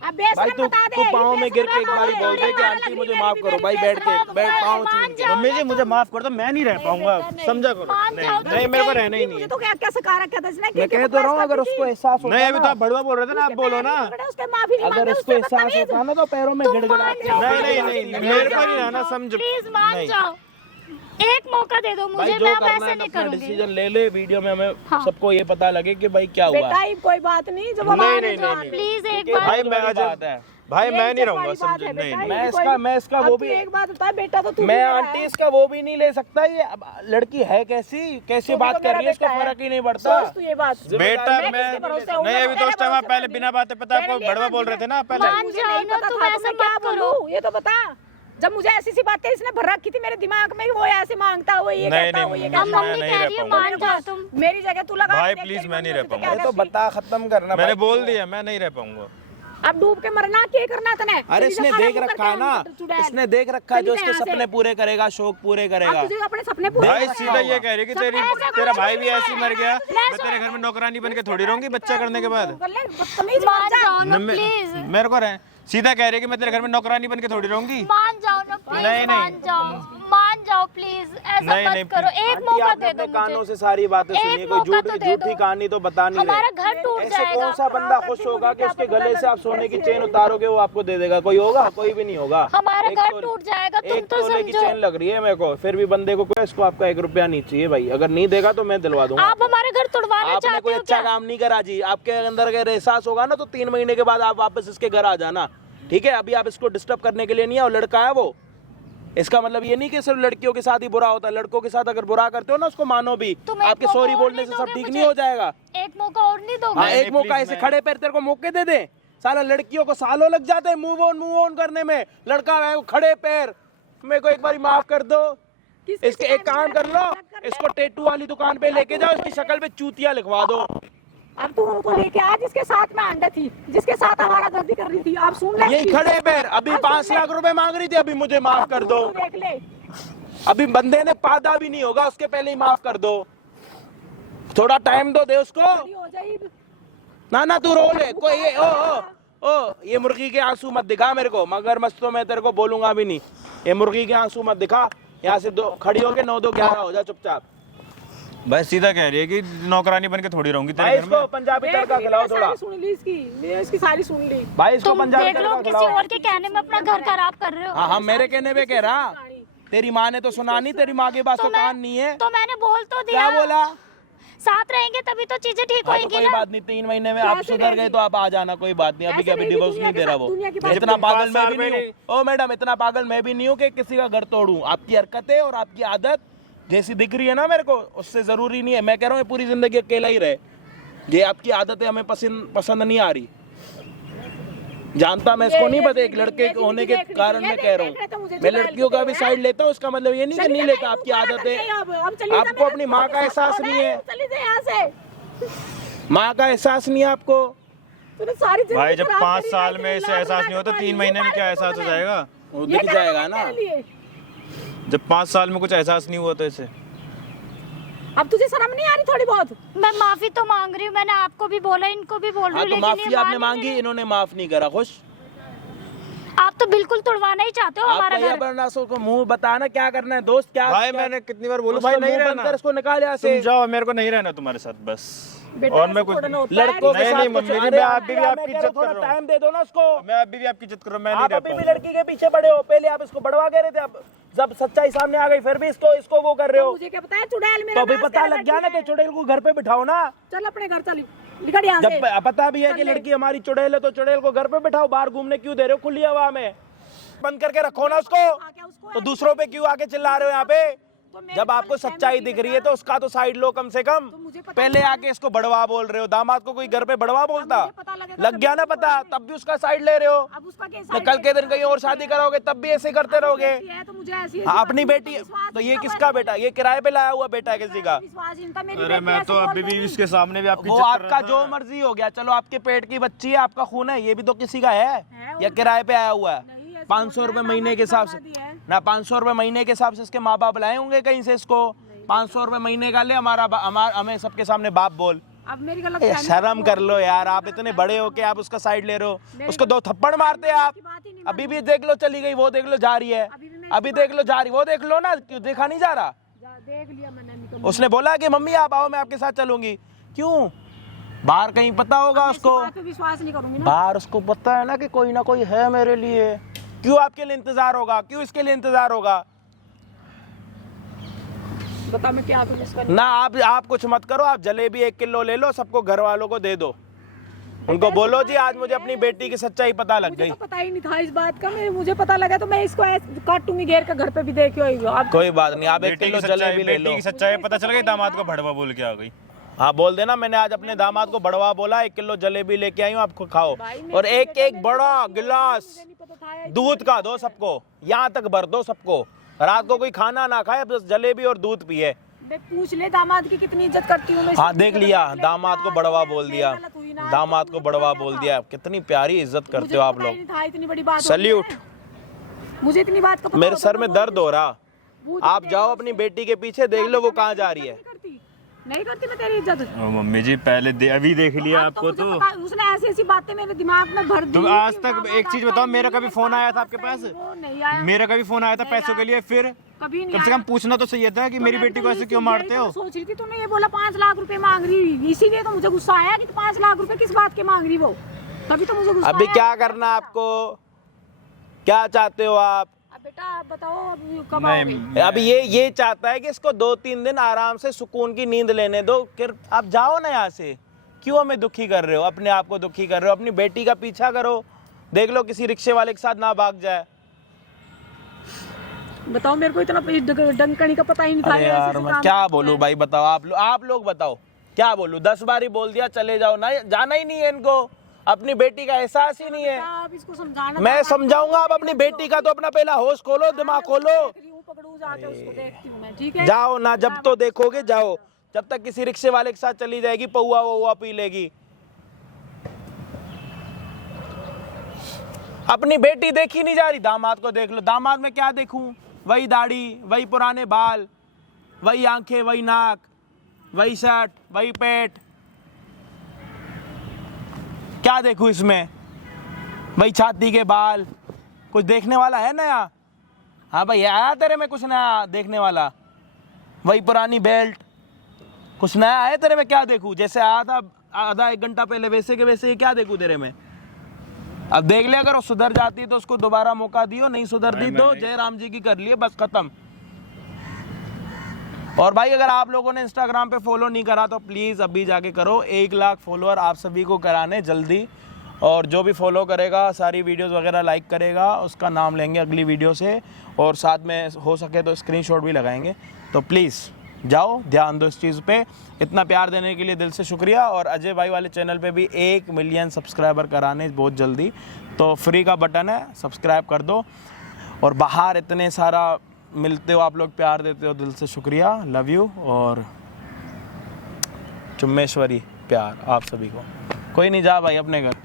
अब बेशरम भाई तू बता दे, तू ये पाँव में बेशरम गिर के एक बता बारी दे, बोल दे कि ये आंटी लग मुझे रही माफ मेरी करो। भाई बैठ के, बैठ पाँव मान छू के। जाओ मम्मी ना जी मुझे माफ कर दो, मैं नहीं रह पाऊंगा, समझा करो। मान जाओ नहीं, नहीं मेरे को रहना ही नहीं मुझे है। तो क्या क्या सिखा रखा था इसने? मैं कह तो रहा हूँ, अगर उसको एहसास होता नहीं अभी तो ना, आप बड़वा बोल रहे थे ना, आप बोलो ना। उसके माफी नहीं अगर मांगे, इसको उससे एहसास बदतमीज। होता ना तो पैरों में गिड़गिड़ाती। जाओ। नहीं नहीं नहीं, मेरे को नहीं रहना, समझ प्लीज मान नहीं। जाओ। एक मौका दे दो भाई मुझे, जो मैं अब करना ऐसे है नहीं अपना करूंगी। डिसीजन ले ले, वीडियो में हमें हाँ। सबको ये पता लगे कि भाई क्या हुआ बेटा है। ये कोई बात नहीं, जब नहीं, हमारे नहीं, जान- नहीं, प्लीज एक ये बार भाई बहुत मैं बड़ी आज- बात है। भाई ये मैं नहीं इज्जत रहूंगा, वाली बात समझे है नहीं बेटा, नहीं। मैं ये इसका- कोई- मैं इसका अब वो तू भी- एक बात बता बेटा, तो तू भी मैं मेरा आंटी है। इसका वो भी नहीं ले सकता, ये अब लड़की है कैसी कैसी तू भी बात तो कर मेरा रही है, इसको बेटा है। फर्क ही नहीं पड़ता। सोच तू ये बात। बेटा मैं मैं किसके भरोसे हूँ? नहीं, अभी तेरे तो उस टाइम आप भरोसे पहले मैं बिना बातें पता तेरे आपको लिए बड़वा ना बोल रहे थे ना पहले। मान मुझे जाओ नहीं ना, पता तुम था, ऐसे तो मैं क्या मत करो। बोलूं? ये तो बता, जब मुझे ऐसी सी बातें इसने भर रखी थी मेरे दिमाग में, वो ऐसे मांगता वो ये नहीं, कहता नहीं, वो ये नहीं, अब कहता। मैं मम्मी नहीं कह रह रही है पाऊंगा। मान जाओ तुम। मेरी जगह तू लगा भाई, देख, प्लीज, तेरी मैं नहीं मम्मी रह तुझे पाऊंगा। क्या तो करती? बता खत्म करना मैंने भाई। बोल दिया मैं नहीं रह पाऊंगा। अब डूब के मरना क्या करना तने? अरे इसने देख रखा है ना, इसने देख रखा है जो इसके सपने पूरे करेगा, शौक पूरे करेगा। तुझे अपने सपने पूरे भाई करने सीधा हैं। ये कह रही है कि तेरी ऐसा तेरा कुछ भाई भी नहीं ऐसे ही मर गया, मैं मैं तेरे घर में नौकरानी बन के थोड़ी रहूंगी बच्चा करने के बाद। कर ले, बदतमीज मान मत जा। जाओ ना न- प्लीज, मेरे को रहे सीधा कह रही है कि मैं तेरे घर में नौकरानी बन के थोड़ी रहूंगी। मान जाओ ना प्लीज, नहीं, नहीं। मान जाओ प्लीज, ऐसा नहीं, मत नहीं, करो, एक आंटी, मौका आपने दे अपने दो कानों मुझे। से सारी बातें एक सुनी, कोई मौका तो दे झूठी दो। कहानी तो बता नहीं हमारा रहे। घर टूट ऐसे जाएगा। कौन सा बंदा खुश होगा कि उसके गले से आप सोने की चेन उतारोगे वो आपको दे देगा? कोई होगा? कोई भी नहीं होगा। हमारा एक घर तोले- टूट जाएगा, तुम एक तो तोले की समझो। चेन लग रही है मेरे को, फिर भी बंदे को कोई इसको आपका 1 रुपया नहीं चाहिए भाई। अगर नहीं देगा तो मैं दिलवा दूंगा। आप हमारे घर तोड़वाना आपने चाहते कोई हो अच्छा क्या? काम नहीं करा जी, आपके अंदर अगर एहसास होगा ना तो 3 महीने के बाद आप वापस इसके घर आ जाना, ठीक है? अभी आप इसको डिस्टर्ब करने के लिए नहीं आओ, लड़का है वो। इसका मतलब ये नहीं कि सिर्फ लड़कियों के साथ ही बुरा होता है, लड़कों के साथ अगर बुरा करते हो ना उसको मानो भी। तुम एक आपके मौका सॉरी और बोलने नहीं से सब दोगे ठीक मुझे? नहीं हो जाएगा। एक मौका और नहीं दोगे? हाँ, नहीं, एक मौका please, ऐसे मैं- खड़े पैर तेरे को मौके दे दे। साला लड़कियों को सालों लग जाते हैं मूव ऑन करने में, लड़का है वो खड़े पैर। मेरे को एक बार माफ कर दो। किसके इसके एक काम कर लो, इसको टैटू वाली दुकान पे लेके जाओ, इसकी शक्ल पे चूतिया लिखवा दो। अब तू उनको लेके आ जिसके साथ में अंडा थी, जिसके साथ हमारा गलती कर रही थी। आप सुन ले, यही खड़े पैर अभी 5 लाख रुपए मांग रही थी, अभी मुझे माफ कर दो। तू देख ले। अभी बंदे ने पादा भी नहीं होगा उसके पहले ही माफ कर दो। थोड़ा टाइम दो दे उसको। बड़ी हो जाएगी। ना तू रो ले कोई ये ओ ये मुर्गी के आंसू मत दिखा मेरे को, मगर मस्त तो मैं तेरे को बोलूंगा भी नहीं। ये मुर्गी के आंसू मत दिखा। यहाँ से दो खड़ी होके 9 2 11 हो जा चुपचाप। भाई सीधा कह रही है कि नौकरानी बन के थोड़ी रहूंगी भाई तेरे घर इसको में। पंजाबी देख तड़का ली, खिलाओ मैंने थोड़ा। सारी सुन ली इसकी, मैंने इसकी सारी सुन ली। भाई इसको तुम पंजाबी देख लो, तड़का किसी खिलाओ। और के कहने में अपना घर खराब कर रहे हो। हाँ हाँ मेरे कहने पे कह रहा। तेरी माँ ने तो सुना नहीं, तेरी माँ के पास तो कान नहीं है। तो मैंने बोल तो क्या दिया, बोला? साथ रहेंगे तभी तो चीजें ठीक हाँ, तो होंगी कोई ना। बात नहीं, 3 महीने में आप कैसे सुधर गए रहेगी? तो आप आ जाना, कोई बात नहीं। अभी ऐसे के अभी रहेगी डिवोर्स दुनिया नहीं के दे रहा साथ, वो। दुनिया के पास। इतना जब पागल 5 मैं साल भी में नहीं हूँ। ओ मैडम, इतना पागल मैं भी नहीं हूँ कि किसी का घर तोड़ूं। आपकी हरकतें और आपकी आदत जैसी दिख रही है ना मेरे को, उससे जरूरी नहीं है। मैं कह रहा हूँ ये पूरी जिंदगी अकेला ही रहे। ये आपकी आदतें हमें पसंद नहीं आ रही। जानता मैं इसको नहीं, बस एक लड़के होने के कारण मैं कह रहा हूँ। मैं लड़कियों का भी साइड लेता हूँ, इसका मतलब ये नहीं कि नहीं लेता। आपकी आदतें, आपको अपनी माँ का एहसास नहीं है। चली जा यहाँ से। माँ का एहसास नहीं है आपको। तूने सारी जिंदगी भाई जब खराब 5 करी, साल भाई, में इसे लाख एहसास रुपए नहीं होता, कमा 3 लिए, महीने में वो क्या मारे एहसास हो तुमने। जाएगा? वो ये दिख क्या जाएगा करना ना। तेरे लिए? जब 5 साल में कुछ एहसास नहीं हुआ तो इसे अब तुझे शर्म नहीं आ रही थोड़ी बहुत? मैं माफी तो मांग रही हूँ, मैंने आपको भी बोला, इनको भी बोल रही हाँ हूँ, तो लेकिन माफी ये आपने मान मांगी, नहीं रहे। इन्होंने माफ नहीं करा। खुश? आप तो बिल्कुल तुड़वाना ही चाहते हो आप हमारा भैया घर। बनना सो को मुंह बताना क्या करना है दोस्त। क्या भाई क्या- मैंने कितनी बार बोलूं उसको भाई नहीं मुंह बंद रहना, कर, इसको निकाल यहाँ से। तुम जाओ, मेरे को नहीं रहना तुम्हारे साथ बस। बेटा, और मैं ऐसे कुछ थोड़ा ना होता है। लड़कों के नहीं, साथ नहीं, कुछ- मम्मी जी, अरे मैं यार, अभी भी मैं आपकी कह रहा इज्जत हूँ, थोड़ा कर रहा हूँ। टाइम दे दो ना उसको। मैं अभी भी आपकी इज्जत कर रहा हूं, मैं नहीं आप रह अभी भी पाऊंगा। लड़की के पीछे पड़े हो। पहले आप इसको बढ़वा कह रहे थे, अब जब सच्चाई सामने आ गई फिर भी इसको वो कर रहे हो। मुझे क्या पता है चुड़ैल तो मेरा अभी नाश पता कैसे लग गया ना करती कि चुड़ैल को घर पे बिठाओ ना। है। चल अपने घर चल, निकल यहाँ से। जब पता भी है कि चल ले। लड़की हमारी चुड़ैल है तो चुड़ैल को घर पे बिठाओ। बाहर घूमने क्यों दे रहे हो खुली हवा में? बंद करके रखो ना उसको। क्या उसको तो दूसरों पे क्यों आके चिल्ला रहे हो यहाँ पे? तो मेरे जब आपको वाले सच्चाई टाइम दिख में रही है तो उसका तो साइड लो कम से कम। तो मुझे पता पहले नहीं आके इसको बड़वा बोल रहे हो। दामाद को कोई घर पे बड़वा बोलता? मुझे पता लगेगा लग जब गया ना उसको पता, बोलेंगे। तब भी उसका साइड ले रहे हो। अब उसका क्या तो साइड कल के दिन लेके कहीं और शादी करोगे तब भी ऐसे करते रहोगे। बेटी है तो मुझे ऐसी हाँ, अपनी बेटी है। तो ये किसका बेटा? ये किराए पे लाया हुआ बेटा है किसी का? विश्वासहीनता मेरी अरे बेटी मैं ऐसे तो बोल अभी भी रही। इसके सामने भी आपकी वो इज्जत कर आपका रहा जो था। मर्जी हो गया। चलो आपके पेट की बच्ची है, आपका खून है, ये भी तो किसी का है या उनका। किराए पे आया हुआ है? नहीं, ऐसे 500 बोल रुपए रहा है, महीने के हिसाब से दामाद है। ना, 500 रुपए महीने के हिसाब से इसके माँ बाप लाए होंगे कहीं से इसको। 500 रुपए महीने का ले, हमें सबके सामने बाप बोल। अब मेरी गलत ए, शर्म कर लो यार, आप इतने बड़े हो के आप उसका साइड ले रहे हो। उसको 2 थप्पड़ मारते आप। अभी भी देख लो, चली गई, वो देख लो जा रही है। अभी देख लो जा रही, वो देख लो ना, क्यों देखा नहीं जा रहा? देख लिया मैंने नहीं तो उसने बोला कि मम्मी आप आओ, मैं आपके साथ चलूंगी। क्यों? बाहर कहीं पता होगा इस उसको, बात पे विश्वास नहीं करूंगी ना। बाहर उसको पता है ना कि कोई ना कोई है मेरे लिए। क्यों आपके लिए इंतजार होगा? क्यों इसके लिए इंतजार होगा? बता मैं क्या करूँ इसका। ना आप कुछ मत करो, आप जलेबी 1 किलो ले लो, सबको घर वालों को दे दो, उनको बोलो जी आज मुझे अपनी बेटी की सच्चाई पता लग मुझे गई। तो पता ही नहीं था इस बात का, मुझे पता लगा तो मैं इसको काटूंगी घेर के घर पे भी देखे हुई हूँ। आप कोई बात नहीं, आप 1 किलो जलेबी ले लो। बेटी की सच्चाई पता चल गई, दामाद को भड़वा बोल के आ गई। हाँ बोल देना मैंने आज अपने दामाद को बड़वा बोला, 1 किलो जलेबी लेके आई हूँ, आपको खाओ, और एक बड़ा गिलास दूध का दो सबको, यहाँ तक भर दो सबको, रात को कोई खाना ना खाए, बस जलेबी और दूध पिए। मैं पूछ ले दामाद की कितनी इज्जत करती हूँ मैं। हाँ देख लिया, दामाद को बड़वा बोल दिया, दामाद को बड़वा बोल दिया। कितनी प्यारी इज्जत करते हो आप लोग, इतनी बड़ी बात सल्यूट। मुझे इतनी बात का मेरे सर में दर्द हो रहा। आप जाओ अपनी बेटी के पीछे, देख लो वो कहाँ जा रही है। नहीं करती मैं तेरी इज्जत। मम्मी जी पहले अभी देख लिया आपको तो उसने ऐसी ऐसी बातें मेरे दिमाग में भर दी। तो आज तक एक चीज बताओ, मेरा कभी फोन आया था आपके पास? वो नहीं आया, मेरा कभी फोन आया था पैसों के लिए? फिर कभी नहीं कम से कम पूछना तो सही था कि मेरी बेटी को ऐसे क्यों मारते हो। सोच रही थी तूने ये बोला 5 लाख रुपए मांग रही, इसीलिए तो मुझे गुस्सा आया कि 5 लाख रुपए किस बात के मांग रही वो, तभी तो मुझे गुस्सा अभी आया। क्या करना आपको, क्या चाहते हो आप? अब बेटा आप बताओ अब कब नहीं, आओगे? अब ये चाहता है कि इसको 2-3 दिन आराम से सुकून की नींद लेने दो, फिर आप जाओ ना यहाँ से। क्यों हमें दुखी कर रहे हो, अपने आप को दुखी कर रहे हो? अपनी बेटी का पीछा करो, देख लो किसी रिक्शे वाले के साथ ना भाग जाए। बताओ मेरे को इतना डंकनी का पता ही नहीं था। अरे यार मैं क्या बोलूं भाई, बताओ आप लोग बताओ क्या बोलूं? 10 बार ही बोल दिया चले जाओ, ना जाना ही नहीं है इनको, अपनी बेटी का एहसास ही नहीं है। आप इसको समझाना। मैं समझाऊंगा, आप अपनी बेटी का तो अपना पहला होश खोलो, दिमाग खोलो। पकड़ू जाके उसको देखती हूँ मैं, ठीक है? जाओ ना, जब तो देखोगे जाओ, जब तक किसी रिक्शे वाले के साथ चली जाएगी पौआ वौआ पी लेगी। अपनी बेटी देखी नहीं जा रही, दामाद को देख लो। दामाद में क्या देखूं? वही दाढ़ी, वही पुराने बाल, वही आंखें, वही नाक, वही शर्ट, वही पेट, क्या देखूं इसमें? वही छाती के बाल, कुछ देखने वाला है नया? हाँ भाई आया तेरे में कुछ नया देखने वाला? वही पुरानी बेल्ट, कुछ नया है तेरे में? क्या देखूं? जैसे आया था आधा 1 घंटा पहले वैसे के वैसे ही क्या देखूं तेरे में? अब देख ले, अगर वो सुधर जाती तो उसको दोबारा मौका दियो, नहीं सुधरती तो जय राम जी की कर लिए, बस खत्म। और भाई अगर आप लोगों ने इंस्टाग्राम पे फॉलो नहीं करा तो प्लीज़ अभी जाके करो। 1 लाख फॉलोअर आप सभी को कराने जल्दी, और जो भी फॉलो करेगा, सारी वीडियोस वगैरह लाइक करेगा, उसका नाम लेंगे अगली वीडियो से, और साथ में हो सके तो स्क्रीनशॉट भी लगाएंगे। तो प्लीज़ जाओ, ध्यान दो इस चीज़ पे। इतना प्यार देने के लिए दिल से शुक्रिया। और अजय भाई वाले चैनल पे भी 1 मिलियन सब्सक्राइबर कराने बहुत जल्दी, तो फ्री का बटन है, सब्सक्राइब कर दो। और बाहर इतने सारा मिलते हो आप लोग, प्यार देते हो, दिल से शुक्रिया, लव यू। और चुम्मेश्वरी प्यार आप सभी को। कोई नहीं, जा भाई अपने घर।